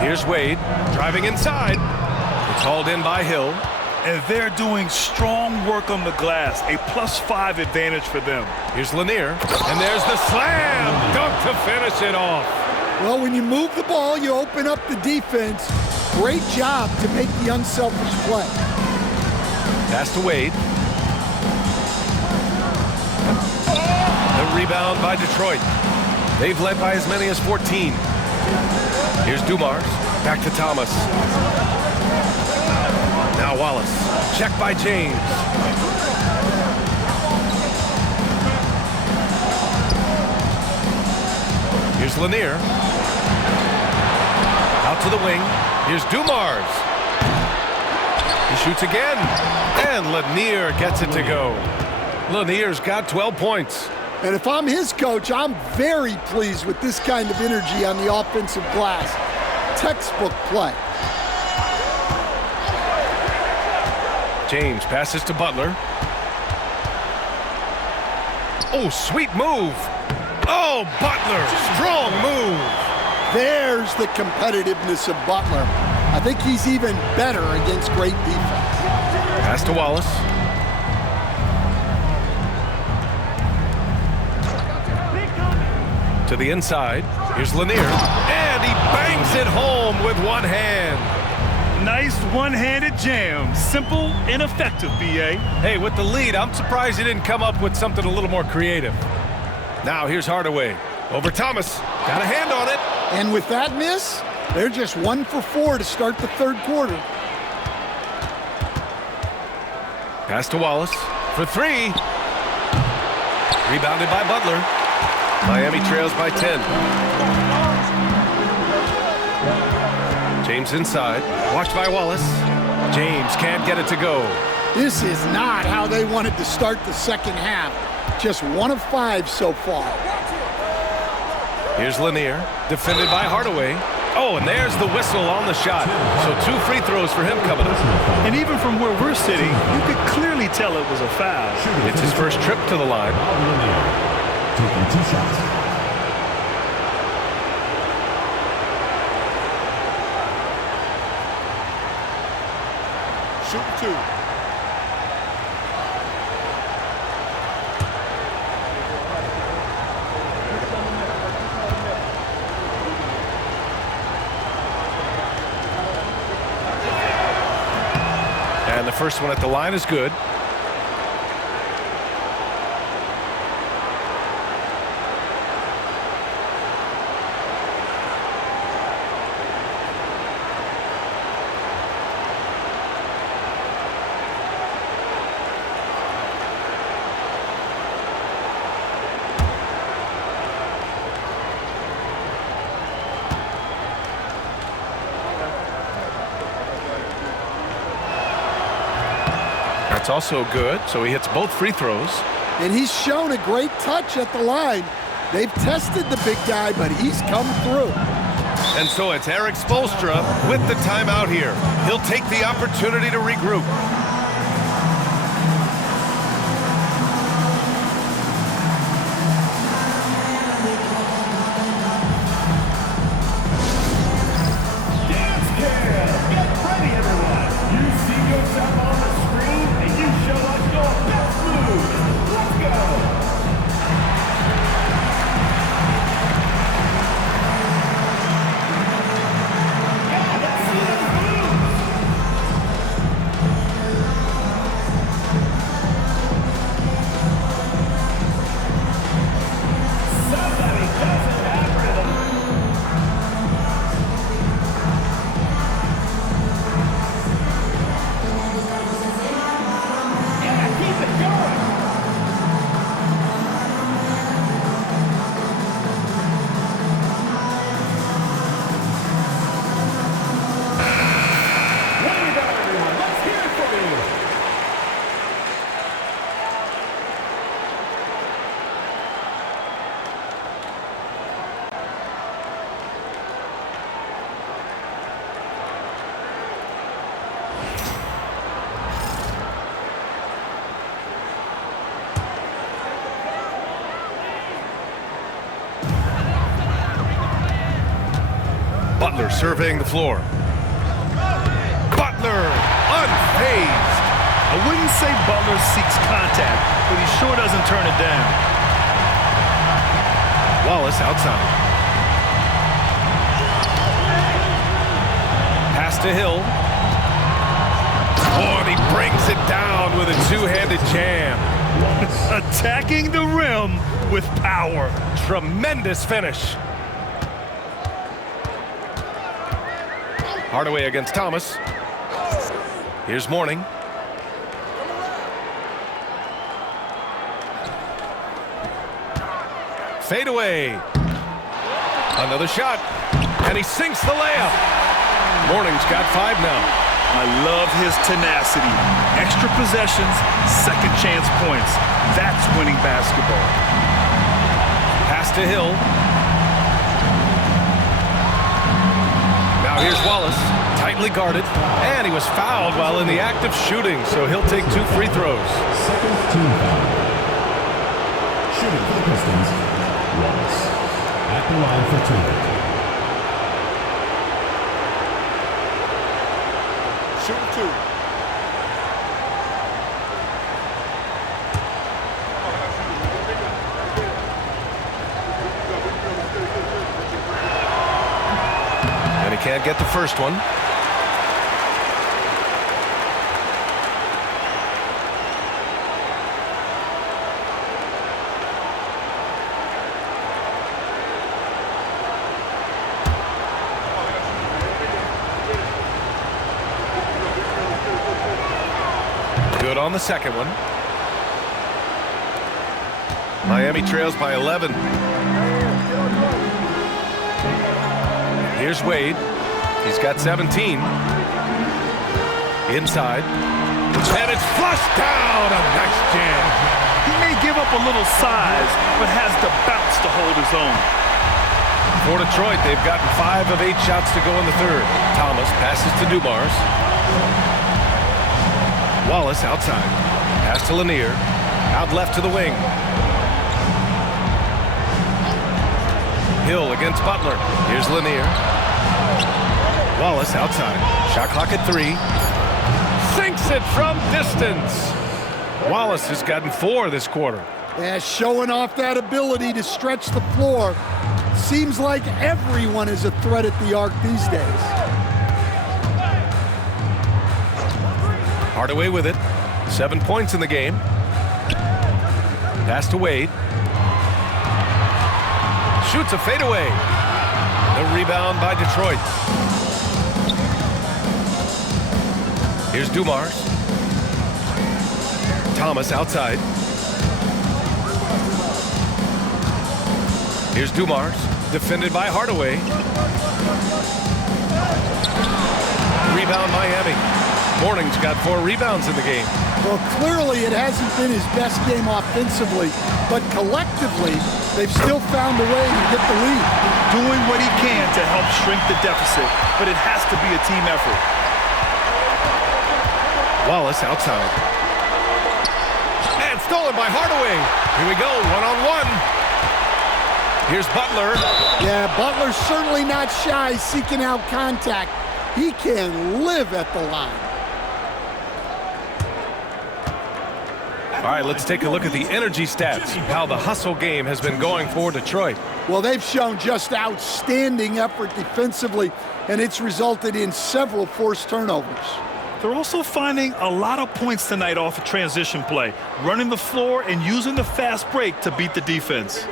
Here's Wade, driving inside. It's hauled in by Hill. And they're doing strong work on the glass, a +5 advantage for them. Here's Lanier, and there's the slam dunk to finish it off. Well, when you move the ball, you open up the defense. Great job to make the unselfish play. Pass to Wade. The rebound by Detroit. They've led by as many as 14. Here's Dumars. Back to Thomas. Now Wallace. Check by James. Here's Lanier. Out to the wing. Here's Dumars. He shoots again. And Lanier gets it to go. Lanier's got 12 points. And if I'm his coach, I'm very pleased with this kind of energy on the offensive glass. Textbook play. James passes to Butler. Oh, sweet move. Oh, Butler, strong move. There's the competitiveness of Butler. I think he's even better against great defense. Pass to Wallace. To the inside. Here's Lanier. And he bangs it home with one hand. Nice one-handed jam. Simple and effective, B.A. Hey, with the lead, I'm surprised he didn't come up with something a little more creative. Now here's Hardaway. Over Thomas. Got a hand on it. And with that miss, they're just 1 for 4 to start the third quarter. Pass to Wallace for 3. Rebounded by Butler. Miami trails by 10. James inside. Watched by Wallace. James can't get it to go. This is not how they wanted to start the second half. Just 1 of 5 so far. Here's Lanier. Defended by Hardaway. Oh, and there's the whistle on the shot. So 2 free throws for him coming up. And even from where we're sitting, you could clearly tell it was a foul. It's his first trip to the line. Taking 2 shots. Shoot 2. first one at the line is good. That's also good, so he hits both free throws. And he's shown a great touch at the line. They've tested the big guy, but he's come through. And so it's Eric Spoelstra with the timeout here. He'll take the opportunity to regroup. Dance cam! Get ready, everyone! You see yourself on the screen, and you show us your best move. Let's go! Yeah, let's see those moves! Somebody doesn't have rhythm. Yeah, keep it going. Way to go, everyone. Let's hear it for you. Butler surveying the floor. Butler unfazed. I wouldn't say Butler seeks contact, but he sure doesn't turn it down. Wallace outside. Pass to Hill. Oh, and he brings it down with a two-handed jam. Attacking the rim with power. Tremendous finish. Hardaway against Thomas. Here's Mourning. Fade away. Another shot. And he sinks the layup. Mourning's got 5 now. I love his tenacity. Extra possessions, second chance points. That's winning basketball. Pass to Hill. Now here's Wallace, tightly guarded, and he was fouled while in the act of shooting, so he'll take 2 free throws. Second team foul. Shooting for the Pistons, Wallace. At the line for 2. Shooting 2. And he can't get the first one. Good on the second one. Miami trails by 11. Here's Wade. He's got 17. Inside. And it's flushed down. A nice jam. He may give up a little size, but has the bounce to hold his own. For Detroit, they've gotten 5 of 8 shots to go in the third. Thomas passes to Dubars. Wallace outside. Pass to Lanier. Out left to the wing. Hill against Butler. Here's Lanier. Wallace outside. Shot clock at 3. Sinks it from distance. Wallace has gotten 4 this quarter. Yeah, showing off that ability to stretch the floor. Seems like everyone is a threat at the arc these days. Hardaway with it. 7 points in the game. Pass to Wade. Shoots a fadeaway. The rebound by Detroit. Here's Dumars. Thomas outside. Here's Dumars, defended by Hardaway. Rebound Miami. Morning's got 4 rebounds in the game. Well, clearly it hasn't been his best game offensively, but collectively, they've still found a way to get the lead. Doing what he can to help shrink the deficit, but it has to be a team effort. Wallace outside. And stolen by Hardaway. Here we go, one-on-one. Here's Butler. Yeah, Butler's certainly not shy seeking out contact. He can live at the line. All right, let's take a look at the energy stats, how the hustle game has been going for Detroit. Well, they've shown just outstanding effort defensively, and it's resulted in several forced turnovers. They're also finding a lot of points tonight off of transition play, running the floor and using the fast break to beat the defense.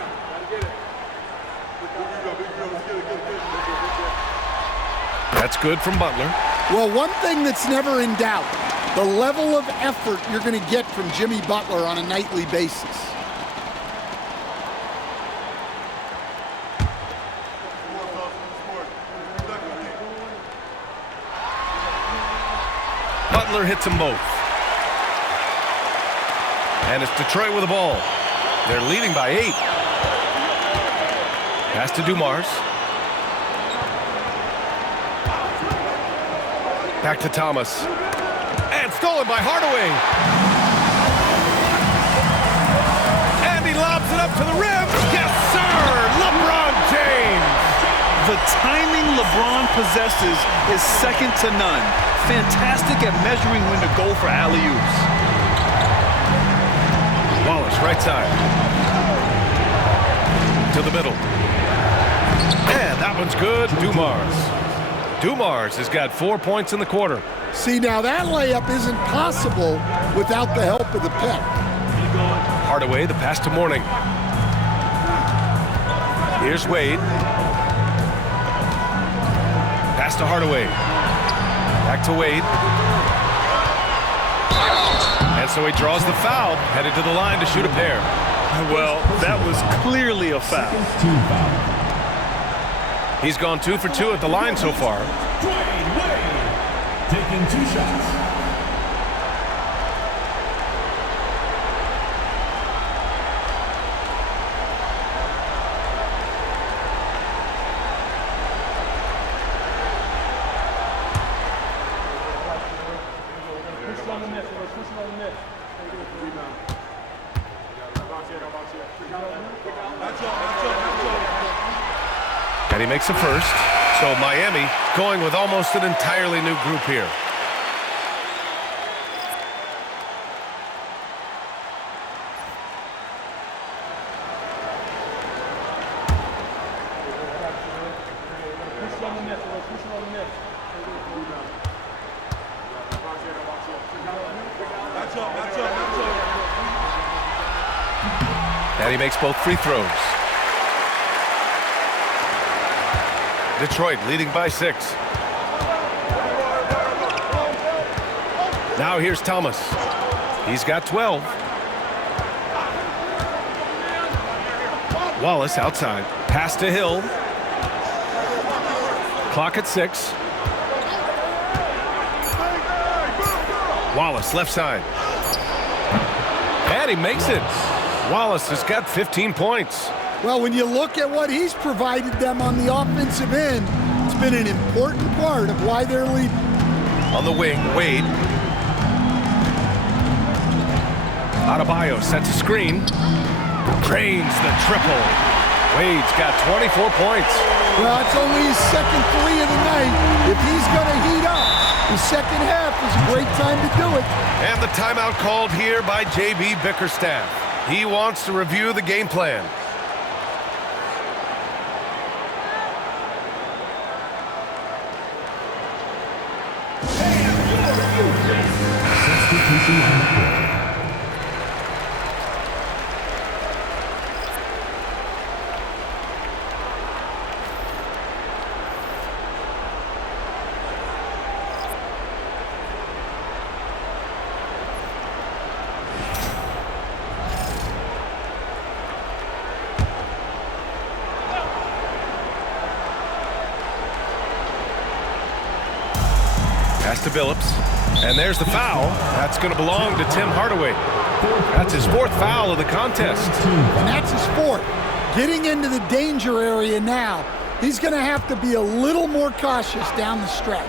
That's good from Butler. Well, one thing that's never in doubt, the level of effort you're going to get from Jimmy Butler on a nightly basis. Butler hits them both. And it's Detroit with the ball. They're leading by 8. Pass to Dumars. Back to Thomas. And stolen by Hardaway. And he lobs it up to the rim. Yes, sir! LeBron James! The timing LeBron possesses is second to none. Fantastic at measuring when to go for alley-oops. Wallace, right side. To the middle. And that one's good. Dumars has got 4 points in the quarter. See, now that layup isn't possible without the help of the pick. Hardaway, the pass to Morning. Here's Wade. Pass to Hardaway. Back to Wade. And so he draws the foul, headed to the line to shoot a pair. Well, that was clearly a foul. He's gone 2 for 2 at the line so far. Dwayne Wade taking 2 shots. And he makes the first. So Miami going with almost an entirely new group here. And he makes both free throws. Detroit leading by 6. Now here's Thomas. He's got 12. Wallace outside. Pass to Hill. Clock at 6. Wallace left side. And he makes it. Wallace has got 15 points. Well, when you look at what he's provided them on the offensive end, it's been an important part of why they're leading. On the wing, Wade. Adebayo sets a screen. Drains the triple. Wade's got 24 points. Well, it's only his second 3 of the night. If he's going to heat up, the second half is a great time to do it. And the timeout called here by J.B. Bickerstaff. He wants to review the game plan. Since Pass to Billups. And there's the foul. That's going to belong to Tim Hardaway. That's his 4th foul of the contest. And that's his 4th. Getting into the danger area now. He's going to have to be a little more cautious down the stretch.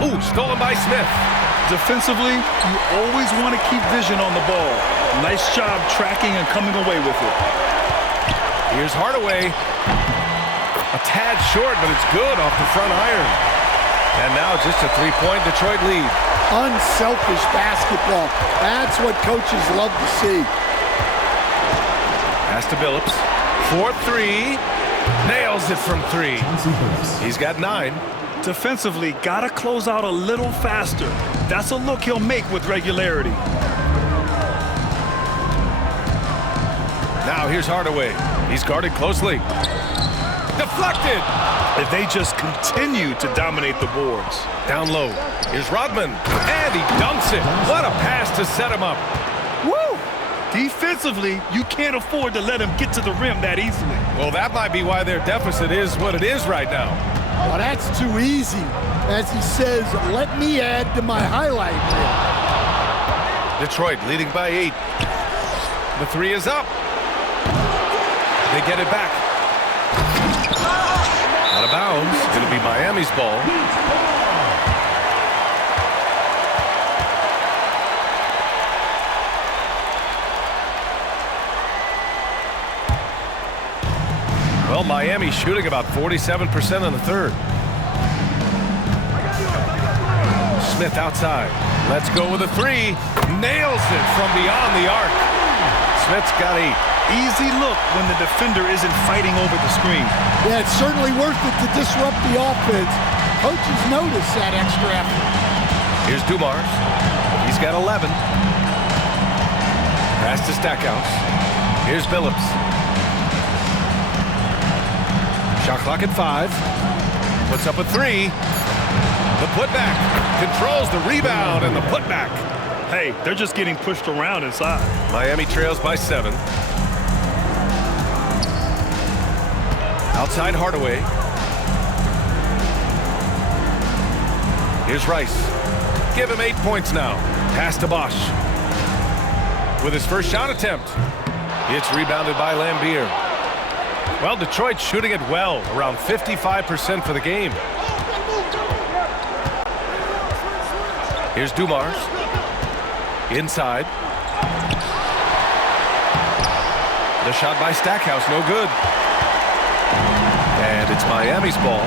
Ooh, stolen by Smith. Defensively, you always want to keep vision on the ball. Nice job tracking and coming away with it. Here's Hardaway. A tad short, but it's good off the front iron. And now just a 3-point Detroit lead. Unselfish basketball. That's what coaches love to see. Pass to Billups. 4-3. Nails it from 3. He's got 9. Defensively, got to close out a little faster. That's a look he'll make with regularity. Now here's Hardaway. He's guarded closely. Deflected. If they just continue to dominate the boards. Down low. Here's Rodman. And he dunks it. What a pass to set him up. Woo! Defensively, you can't afford to let him get to the rim that easily. Well, that might be why their deficit is what it is right now. Well, that's too easy. As he says, let me add to my highlight reel. Detroit leading by 8. The 3 is up. They get it back. Out of bounds. Going to be Miami's ball. Well, Miami's shooting about 47% in the 3rd. Smith outside. Let's go with a 3. Nails it from beyond the arc. Smith's got 8. Easy look when the defender isn't fighting over the screen. Yeah, it's certainly worth it to disrupt the offense. Coaches notice that extra effort. Here's Dumars. He's got 11. Pass to Stackhouse. Here's Billups. Shot clock at 5. Puts up a 3. The putback. Controls the rebound and the putback. Hey, they're just getting pushed around inside. Miami trails by 7. Outside Hardaway. Here's Rice. Give him 8 points now. Pass to Bosch. With his first shot attempt. It's rebounded by Lambier. Well, Detroit's shooting it well, around 55% for the game. Here's Dumars. Inside. The shot by Stackhouse, no good. And it's Miami's ball.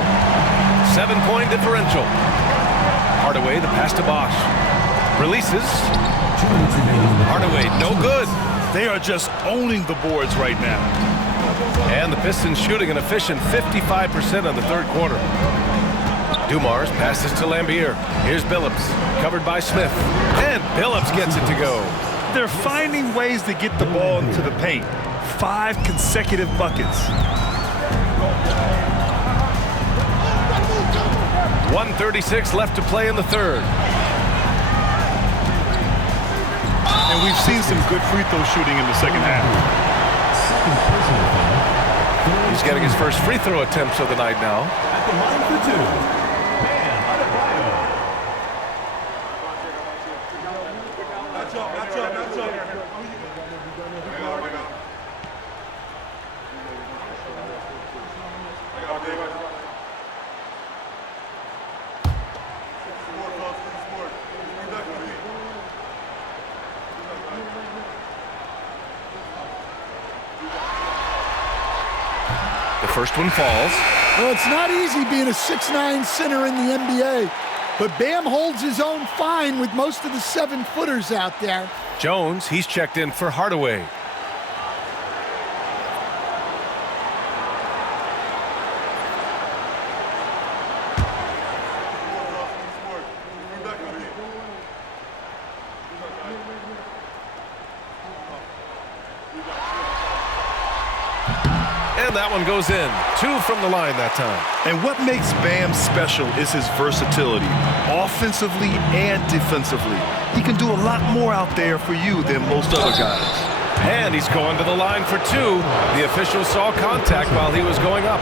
7-point differential. Hardaway, the pass to Bosch. Releases. Hardaway, no good. They are just owning the boards right now. And the Pistons shooting an efficient 55% in the 3rd quarter. Dumars passes to Lambier. Here's Billups, covered by Smith. And Billups gets it to go. They're finding ways to get the ball into the paint. 5 consecutive buckets. 1:36 left to play in the 3rd. And we've seen some good free throw shooting in the 2nd half. He's getting his first free throw attempts of the night now. At the line for 2. Bam Adebayo. The first one falls. Well, it's not easy being a 6'9" center in the NBA, but Bam holds his own fine with most of the 7-footers out there. Jones, he's checked in for Hardaway. And that one goes in. 2 from the line that time. And what makes Bam special is his versatility, offensively and defensively. He can do a lot more out there for you than most other guys. And he's going to the line for 2. The official saw contact while he was going up.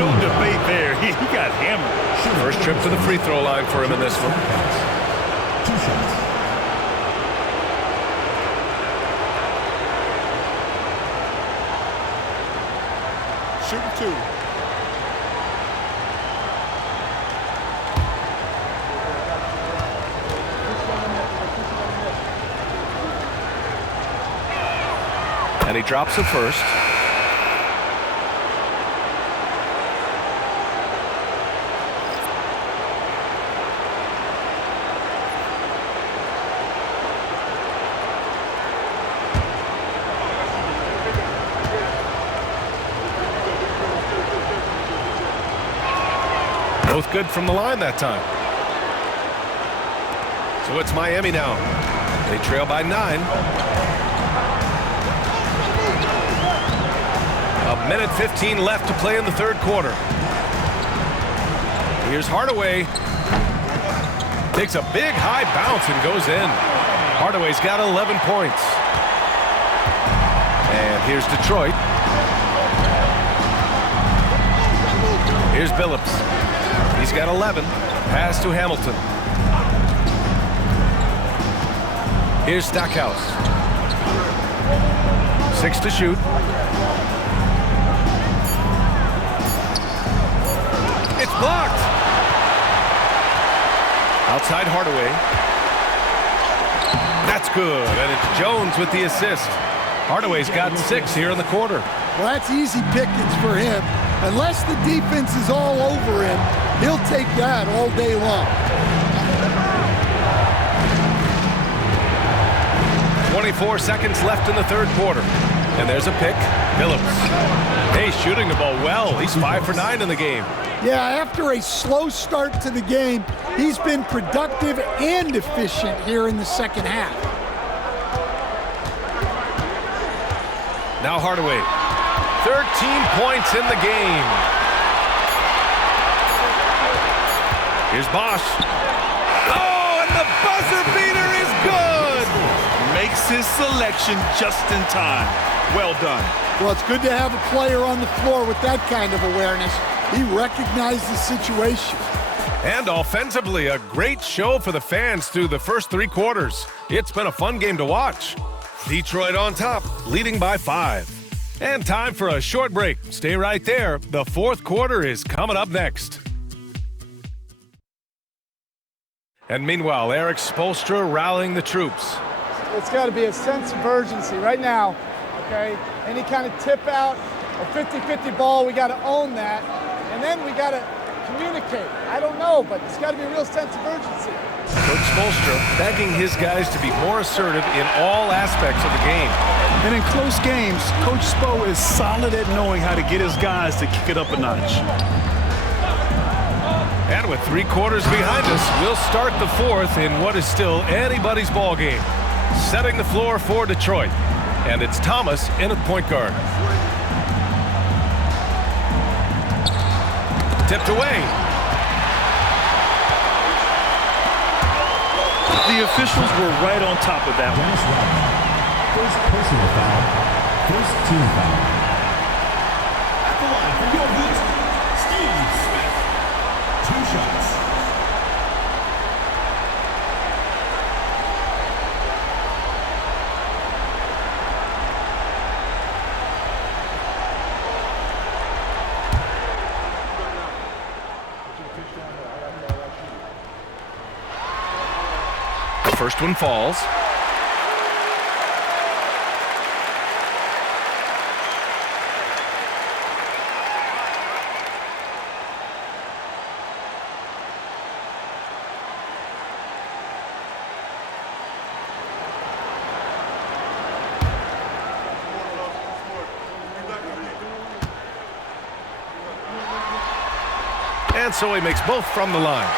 No debate there. He got hammered. First trip to the free throw line for him in this one. 2 shots. Shooting 2. And he drops it first. Both good from the line that time. So it's Miami now. They trail by 9. A minute 15 left to play in the third quarter. Here's Hardaway. Takes a big high bounce and goes in. Hardaway's got 11 points. And here's Detroit. Here's Billups. He's got 11. Pass to Hamilton. Here's Stackhouse. 6 to shoot. It's blocked. Outside Hardaway. That's good. And it's Jones with the assist. Hardaway's got 6 here in the quarter. Well, that's easy pickings for him. Unless the defense is all over him, he'll take that all day long. 24 seconds left in the third quarter. And there's a pick. Billups. Hey, shooting the ball well. He's 5 for 9 in the game. Yeah, after a slow start to the game, he's been productive and efficient here in the second half. Now Hardaway. 13 points in the game. Here's Bosch. Oh, and the buzzer beater is good. Makes his selection just in time. Well done. Well, it's good to have a player on the floor with that kind of awareness. He recognized the situation. And offensively, a great show for the fans through the first 3 quarters. It's been a fun game to watch. Detroit on top, leading by 5. And time for a short break. Stay right there. The fourth quarter is coming up next. And meanwhile, Eric Spoelstra rallying the troops. It's got to be a sense of urgency right now, okay? Any kind of tip out, a 50-50 ball, we got to own that. And then we got to communicate. I don't know, but it's got to be a real sense of urgency. Coach Spoelstra begging his guys to be more assertive in all aspects of the game. And in close games, Coach Spo is solid at knowing how to get his guys to kick it up a notch. And with 3 quarters behind us, we'll start the fourth in what is still anybody's ball game. Setting the floor for Detroit. And it's Thomas in at point guard. Tipped away. The officials were right on top of that one. First personal foul. First team foul. At the line for your heat, Steve Smith. 2 shots. The first one falls. And so he makes both from the line.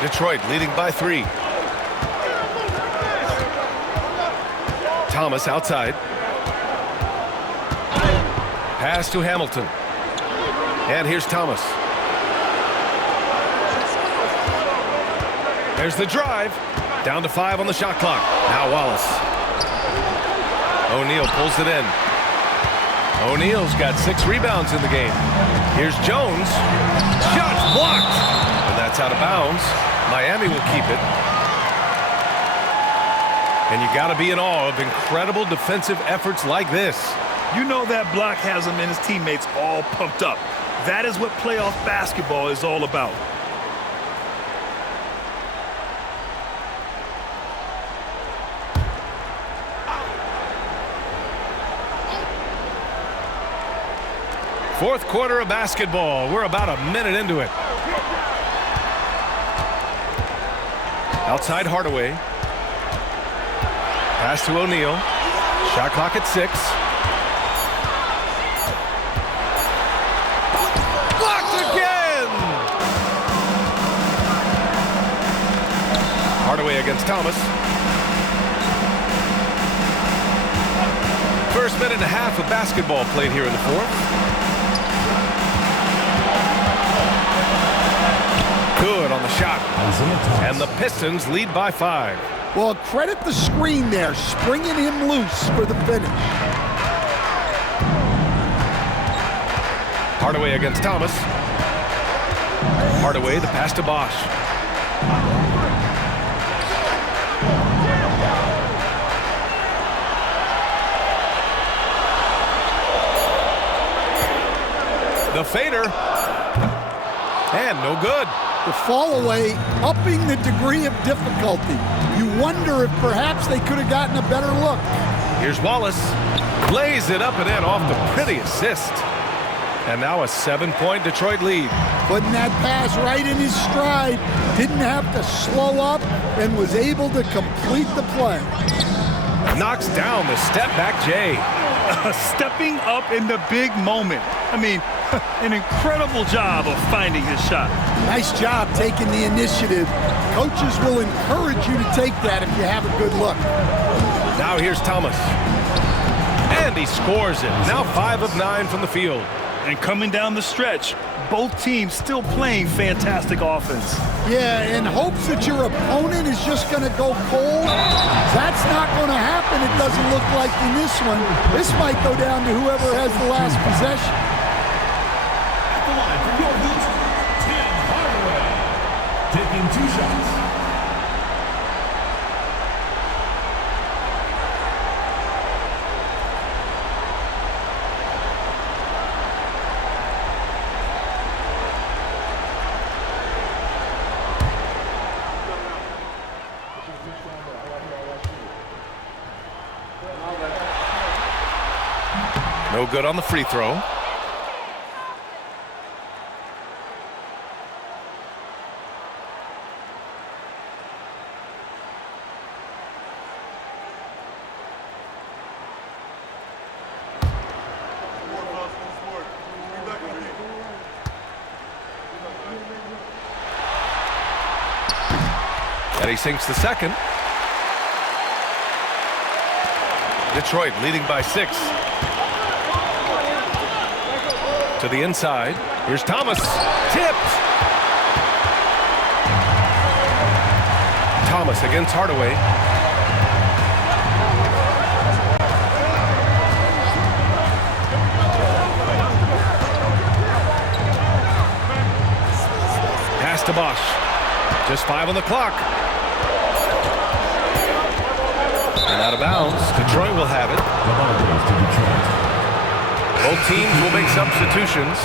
Detroit leading by 3. Thomas outside. Pass to Hamilton. And here's Thomas. There's the drive. Down to 5 on the shot clock. Now Wallace. O'Neal pulls it in. O'Neal's got 6 rebounds in the game. Here's Jones. Shot blocked. And that's out of bounds. Miami will keep it. And you got to be in awe of incredible defensive efforts like this. You know that block has him and his teammates all pumped up. That is what playoff basketball is all about. Fourth quarter of basketball. We're about a minute into it. Outside Hardaway. Pass to O'Neal. Shot clock at 6. Blocked again! Hardaway against Thomas. First minute and a half of basketball played here in the fourth. Good on the shot. And the Pistons lead by 5. Well, credit the screen there, springing him loose for the finish. Hardaway against Thomas. Hardaway, the pass to Bosch. The fader. And no good. The fall away, upping the degree of difficulty. You wonder if perhaps they could have gotten a better look. Here's Wallace. Lays it up and in off the pretty assist. And now a 7-point Detroit lead. Putting that pass right in his stride. Didn't have to slow up and was able to complete the play. Knocks down the step back J. Stepping up in the big moment. I mean, an incredible job of finding his shot. Nice job taking the initiative. Coaches will encourage you to take that if you have a good look. Now here's Thomas. And he scores it. Now 5 of 9 from the field. And coming down the stretch, both teams still playing fantastic offense. Yeah, in hopes that your opponent is just going to go cold. That's not going to happen, it doesn't look like in this one. This might go down to whoever has the last possession. At the line for your Heat, Tim Hardaway. Taking 2 shots. No good on the free throw. And he sinks the second. Detroit leading by 6. To the inside. Here's Thomas. Tipped. Thomas against Hardaway. Pass to Bosch. Just 5 on the clock. And out of bounds. Detroit will have it. Both teams will make substitutions.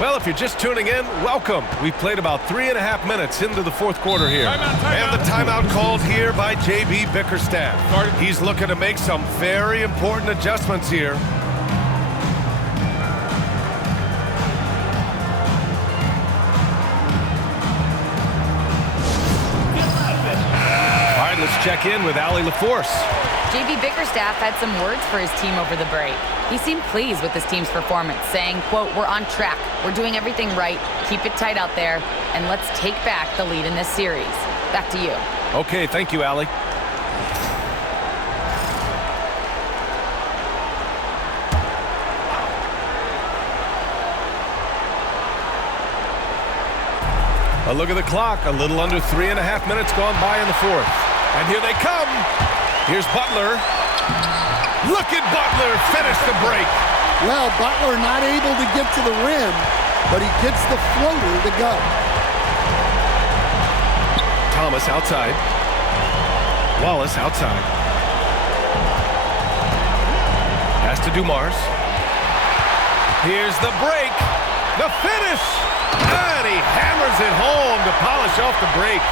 Well, if you're just tuning in, welcome. We've played about 3.5 minutes into the fourth quarter here. And the timeout called here by J.B. Bickerstaff. He's looking to make some very important adjustments here. All right, let's check in with Allie LaForce. JB Bickerstaff had some words for his team over the break. He seemed pleased with his team's performance, saying, quote, "We're on track. We're doing everything right. Keep it tight out there, and let's take back the lead in this series." Back to you. Okay, thank you, Allie. A look at the clock. A little under 3.5 minutes gone by in the fourth. And here they come. Here's Butler. Look at Butler finish the break. Well, Butler not able to get to the rim, but he gets the floater to go. Thomas outside. Wallace outside. Pass to Dumars. Here's the break. The finish. And he hammers it home to polish off the break.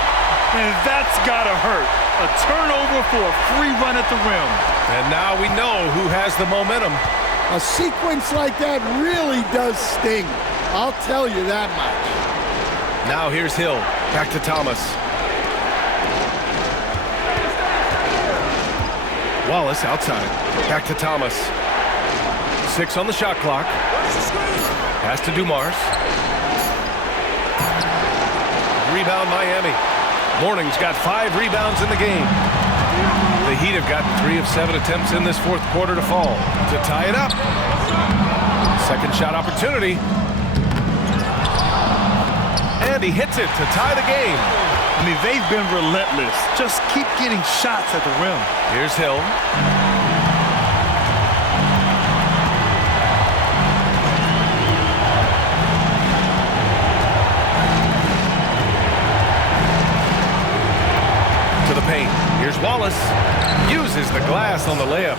And that's gotta hurt. A turnover for a free run at the rim. And now we know who has the momentum. A sequence like that really does sting. I'll tell you that much. Now here's Hill. Back to Thomas. Wallace outside. Back to Thomas. 6 on the shot clock. Pass to Dumars. Rebound Miami. Morning's got 5 rebounds in the game. The Heat have gotten 3 of 7 attempts in this fourth quarter to fall. To tie it up. Second shot opportunity. And he hits it to tie the game. I mean, they've been relentless. Just keep getting shots at the rim. Here's Hill. To the paint. Here's Wallace. Uses the glass on the layup.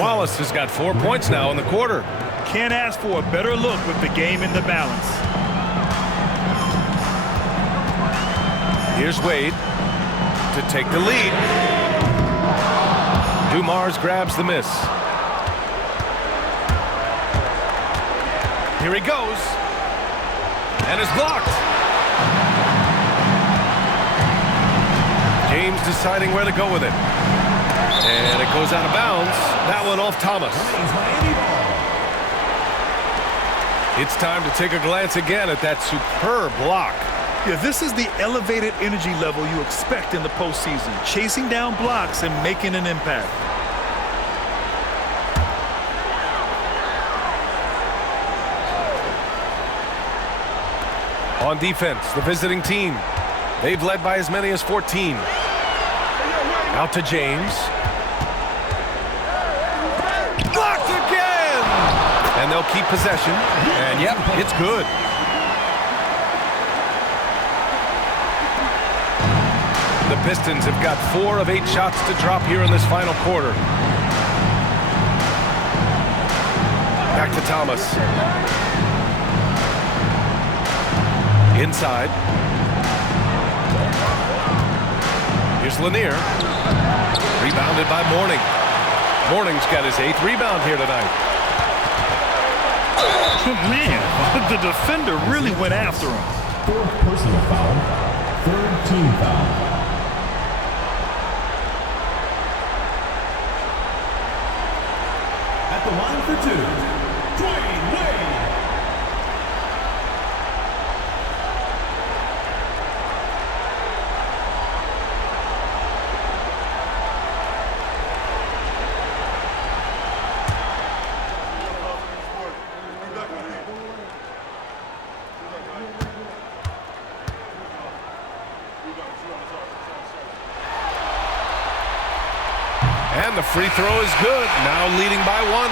Wallace has got 4 points now in the quarter. Can't ask for a better look with the game in the balance. Here's Wade to take the lead. Dumars grabs the miss. Here he goes. And is blocked. James deciding where to go with it. And it goes out of bounds. That one off Thomas. It's time to take a glance again at that superb block. Yeah, this is the elevated energy level you expect in the postseason. Chasing down blocks and making an impact. On defense, the visiting team. They've led by as many as 14. Out to James. Blocked again! And they'll keep possession. And yep, it's good. The Pistons have got 4 of 8 shots to drop here in this final quarter. Back to Thomas. Inside. Here's Lanier. Rebounded by Morning. Morning's got his 8th rebound here tonight. Man, the defender really went after him. 4th personal foul. 3rd team foul. At the line for 2, Dwayne Wade. And the free throw is good. Now leading by 1.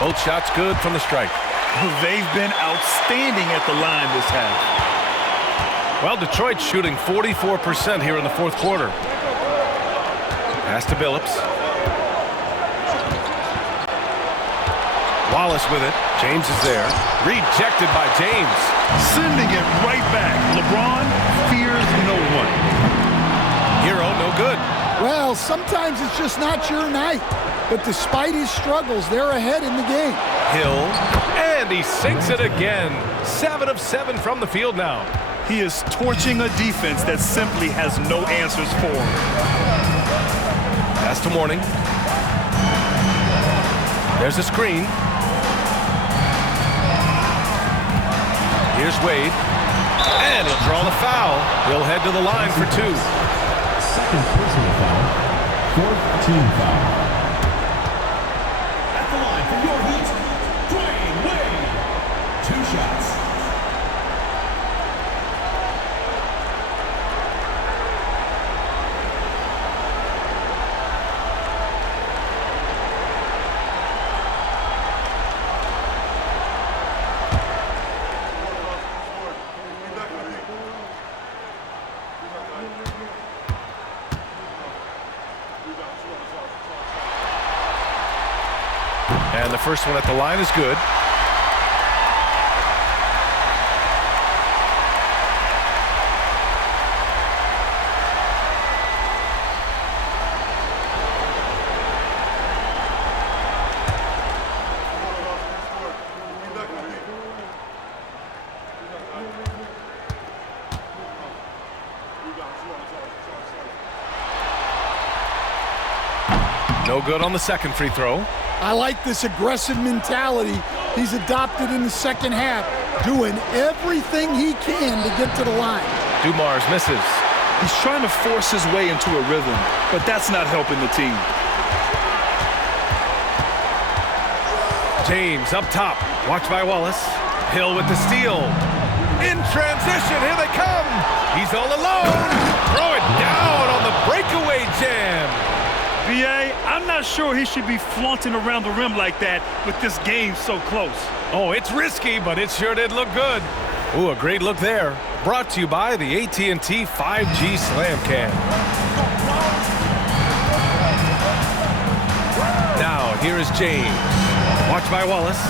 Both shots good from the stripe. They've been outstanding at the line this half. Well, Detroit's shooting 44% here in the fourth quarter. Pass to Billups. Wallace with it. James is there. Rejected by James. Sending it right back. LeBron fears no one. Hero, no good. Well, sometimes it's just not your night. But despite his struggles, they're ahead in the game. Hill, and he sinks it again. 7 of 7 from the field now. He is torching a defense that simply has no answers for him. Pass to Mourning. There's a screen. Here's Wade. And he'll draw the foul. He'll head to the line for 2. Second personal foul. 4th team foul. At the line for your Heat, Dwayne Wade. 2 shots. And the first one at the line is good. No good on the second free throw. I like this aggressive mentality he's adopted in the second half, doing everything he can to get to the line. Dumars misses. He's trying to force his way into a rhythm, but that's not helping the team. James up top. Watched by Wallace. Hill with the steal. In transition, here they come. He's all alone. Throw it down on the breakaway jam. B.A., I'm not sure he should be flaunting around the rim like that with this game so close. Oh, it's risky, but it sure did look good. Ooh, a great look there. Brought to you by the AT&T 5G Slam Cam. Now, here is James. Watched by Wallace.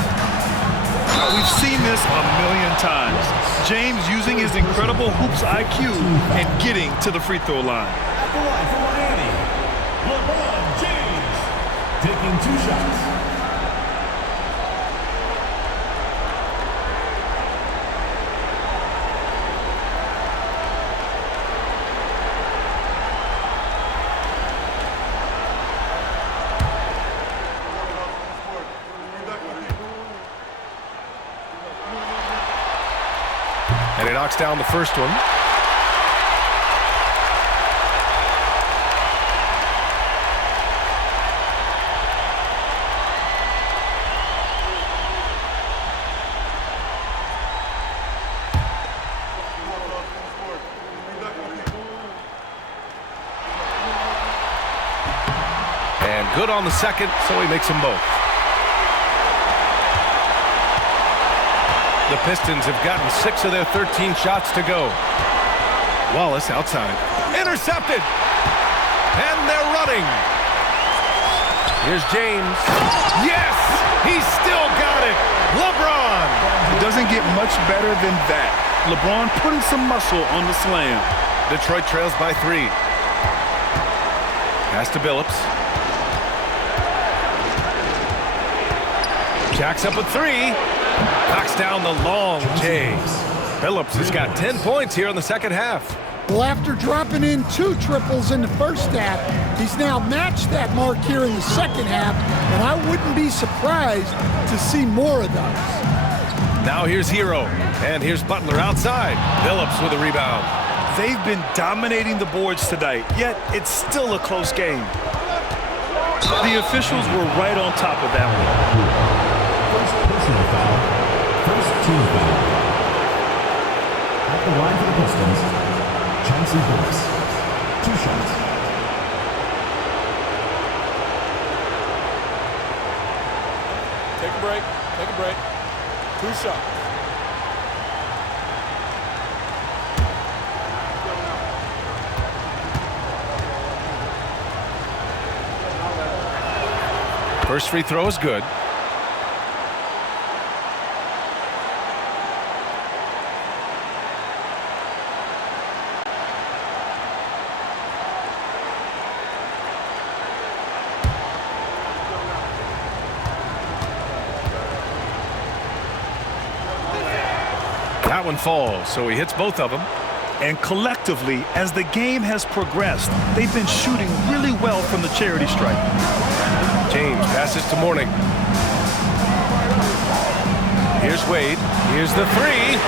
We've seen this a million times. James using his incredible hoops IQ and getting to the free throw line. At the line for Miami, LeBron James, taking 2 shots. And he knocks down the first one. And good on the second, so he makes them both. The Pistons have gotten 6 of their 13 shots to go. Wallace outside. Intercepted! And they're running. Here's James. Yes! He's still got it! LeBron! It doesn't get much better than that. LeBron putting some muscle on the slam. Detroit trails by 3. Pass to Billups. Jacks up with 3. Knocks down the long J. Billups has got 10 points here in the second half. Well, after dropping in 2 triples in the first half, he's now matched that mark here in the second half, and I wouldn't be surprised to see more of those. Now here's Hero, and here's Butler outside. Billups with a rebound. They've been dominating the boards tonight, yet it's still a close game. The officials were right on top of that one. First personal foul. First team foul. At the line for the Pistons, Chauncey Billups. 2 shots. Take a break. Take a break. 2 shots. First free throw is good. That one falls, so he hits both of them. And collectively, as the game has progressed, they've been shooting really well from the charity stripe. James passes to Mourning. Here's Wade. Here's the three.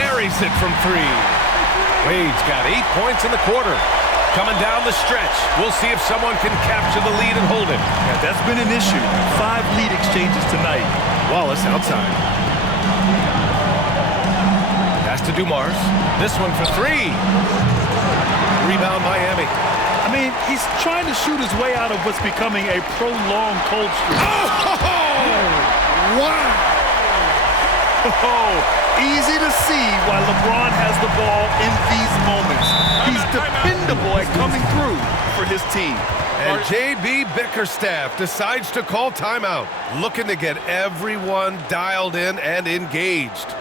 Buries it from three. Wade's got 8 points in the quarter. Coming down the stretch. We'll see if someone can capture the lead and hold it. Yeah, that's been an issue. 5 lead exchanges tonight. Wallace outside. Pass to Dumars. This one for three. Rebound Miami. I mean, he's trying to shoot his way out of what's becoming a prolonged cold streak. Oh! Wow! Oh, easy to see why LeBron has the ball in these moments. He's dependable at coming through for his team. And J.B. Bickerstaff decides to call timeout, looking to get everyone dialed in and engaged.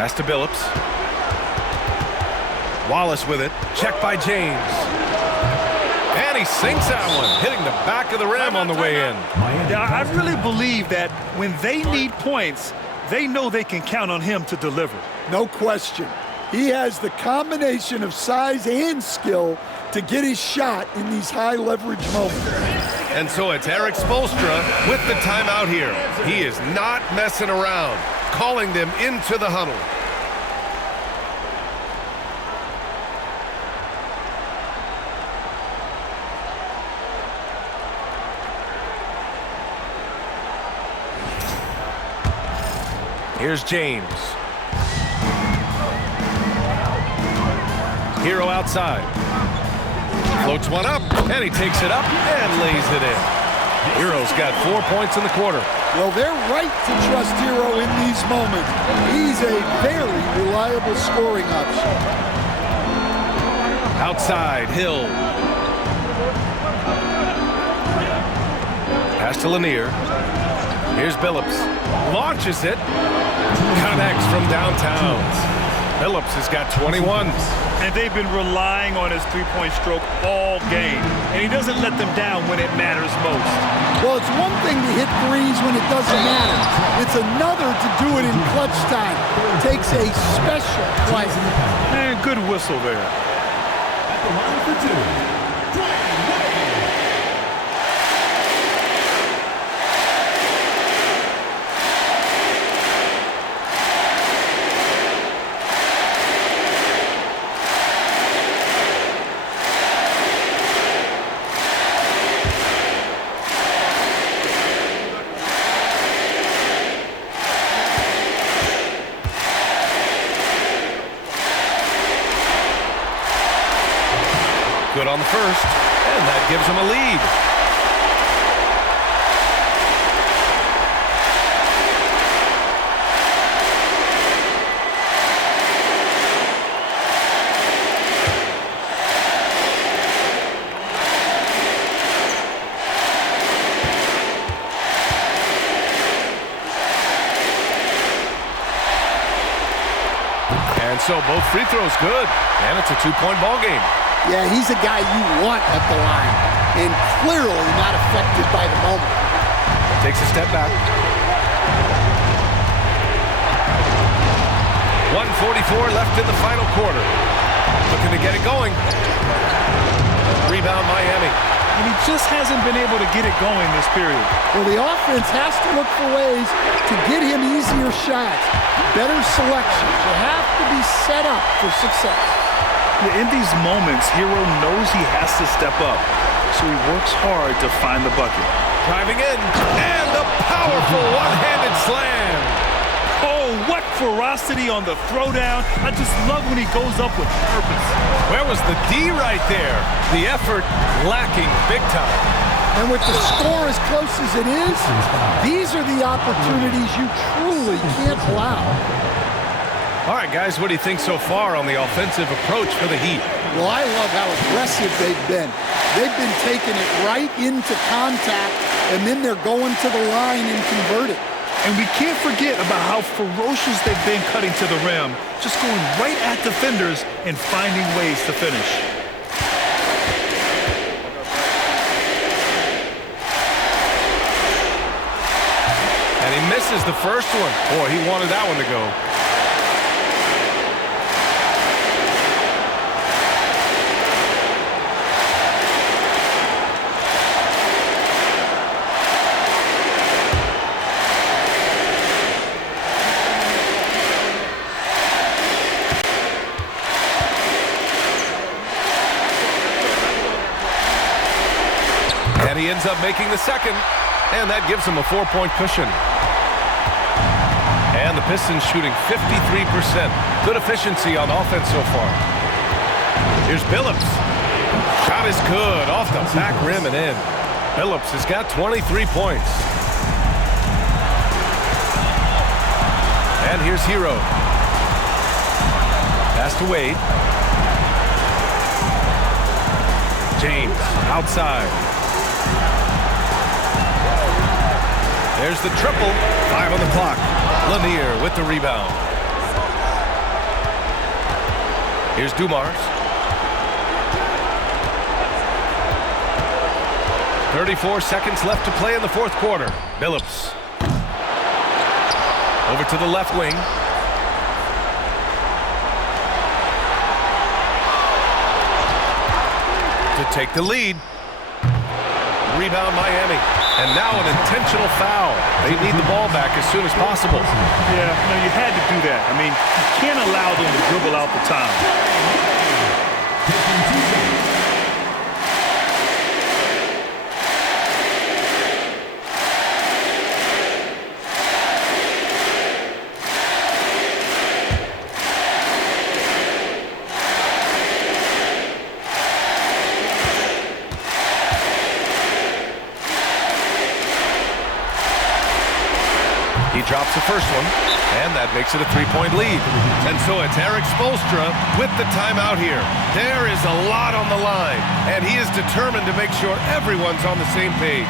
Pass to Billups. Wallace with it. Check by James. And he sinks that one, hitting the back of the rim on the way in. Yeah, I really believe that when they need points, they know they can count on him to deliver. No question. He has the combination of size and skill to get his shot in these high leverage moments. And so it's Eric Spoelstra with the timeout here. He is not messing around, calling them into the huddle. Here's James. Hero outside. Floats one up, and he takes it up and lays it in. Hero's got 4 points in the quarter. Well, they're right to trust Hero in these moments. He's a very reliable scoring option. Outside, Hill. Pass to Lanier. Here's Billups. Launches it. Connects from downtown. Billups has got 21. And they've been relying on his three-point stroke all game. And he doesn't let them down when it matters most. Well, it's one thing to hit threes when it doesn't matter. It's another to do it in clutch time. It takes a special play. And good whistle there. At the line for two, Dwayne Wade. Good on the first, and that gives him a lead. And so both free throws good, and it's a two-point ball game. Yeah, he's a guy you want at the line, and clearly not affected by the moment. Takes a step back. 1:44 left in the final quarter. Looking to get it going. Rebound Miami. And he just hasn't been able to get it going this period. Well, the offense has to look for ways to get him easier shots, better selections. You have to be set up for success. In these moments, Hero knows he has to step up, so he works hard to find the bucket. Driving in, and a powerful one-handed slam. Oh, what ferocity on the throwdown. I just love when he goes up with purpose. Where was the D right there? The effort lacking big time. And with the score as close as it is, these are the opportunities you truly can't allow. All right, guys, what do you think so far on the offensive approach for the Heat? Well, I love how aggressive they've been. They've been taking it right into contact, and then they're going to the line and converting. And we can't forget about how ferocious they've been cutting to the rim, just going right at defenders and finding ways to finish. And he misses the first one. Boy, he wanted that one to go. And he ends up making the second, and that gives him a 4-point cushion. And the Pistons shooting 53%. Good efficiency on offense so far. Here's Billups. Shot is good, off the back rim and in. Billups has got 23 points. And here's Hero. Pass to Wade. James outside. There's the triple. 5 on the clock. Lanier with the rebound. Here's Dumars. 34 seconds left to play in the fourth quarter. Billups. Over to the left wing. To take the lead. Rebound Miami. And now an intentional foul. They need the ball back as soon as possible. Yeah, no, you had to do that. I mean, you can't allow them to dribble out the time. He drops the first one, and that makes it a 3-point lead. And so it's Eric Spoelstra with the timeout here. There is a lot on the line, and he is determined to make sure everyone's on the same page.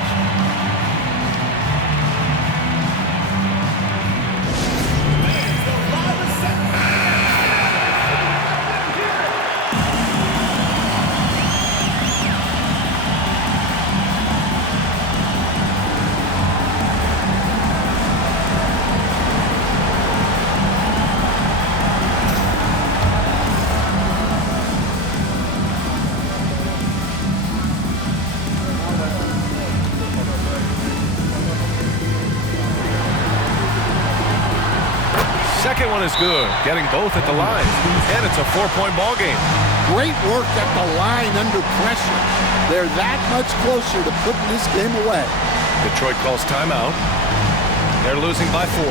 Second one is good, getting both at the line, and it's a 4-point ball game. Great work at the line under pressure. They're that much closer to putting this game away. Detroit calls timeout. They're losing by 4.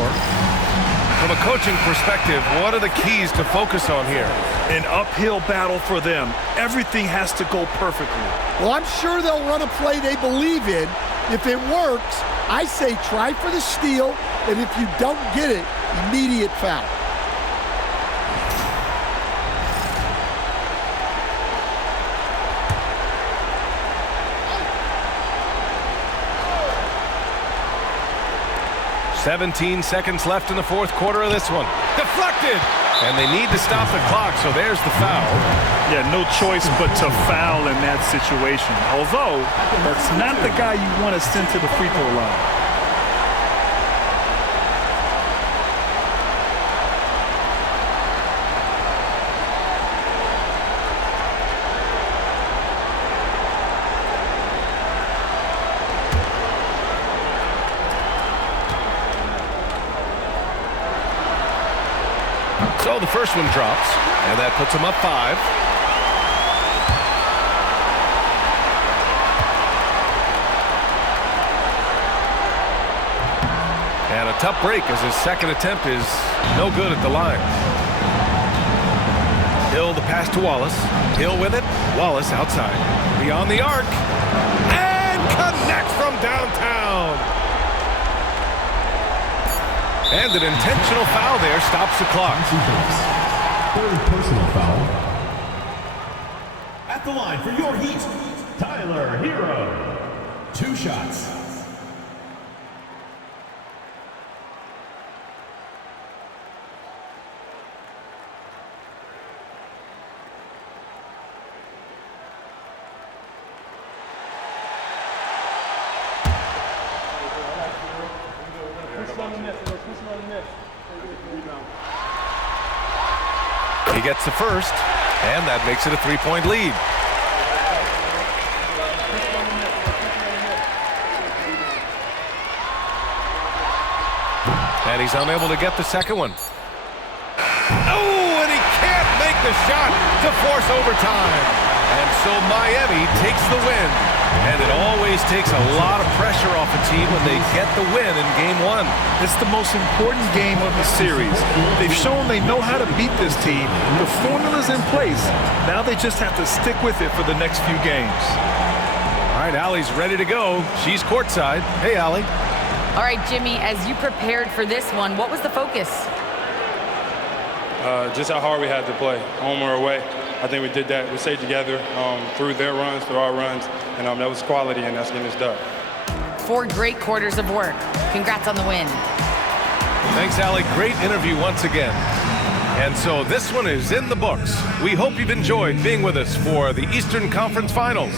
From a coaching perspective, what are the keys to focus on here? An uphill battle for them. Everything has to go perfectly. Well, I'm sure they'll run a play they believe in. If it works, I say try for the steal, and if you don't get it, immediate foul. "17 seconds left in the fourth quarter of this one. Deflected! And they need to stop the clock, so there's the foul. Yeah, no choice but to foul in that situation. Although, that's not the guy you want to send to the free throw line. So the first one drops, and that puts them up 5. And a tough break as his second attempt is no good at the line. Hill the pass to Wallace. Hill with it. Wallace outside. Beyond the arc. And connects from downtown. And an intentional foul there stops the clock. Third personal foul. At the line for your Heat, Tyler Hero. 2 shots. He gets the first, and that makes it a 3-point lead. And he's unable to get the second one. Oh, and he can't make the shot to force overtime. And so Miami takes the win. And it always takes a lot of pressure off a team when they get the win in Game 1. It's the most important game of the series. They've shown they know how to beat this team. The formula's in place. Now they just have to stick with it for the next few games. All right, Allie's ready to go. She's courtside. Hey, Allie. All right, Jimmy, as you prepared for this one, what was the focus? Just how hard we had to play, home or away. I think we did that. We stayed together through their runs, through our runs, and that was quality, and that's getting us done. 4 great quarters of work. Congrats on the win. Thanks, Allie. Great interview once again. And so this one is in the books. We hope you've enjoyed being with us for the Eastern Conference Finals.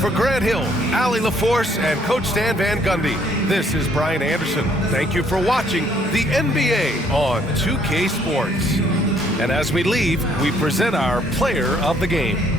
For Grant Hill, Allie LaForce, and Coach Stan Van Gundy, this is Brian Anderson. Thank you for watching the NBA on 2K Sports. And as we leave, we present our player of the game.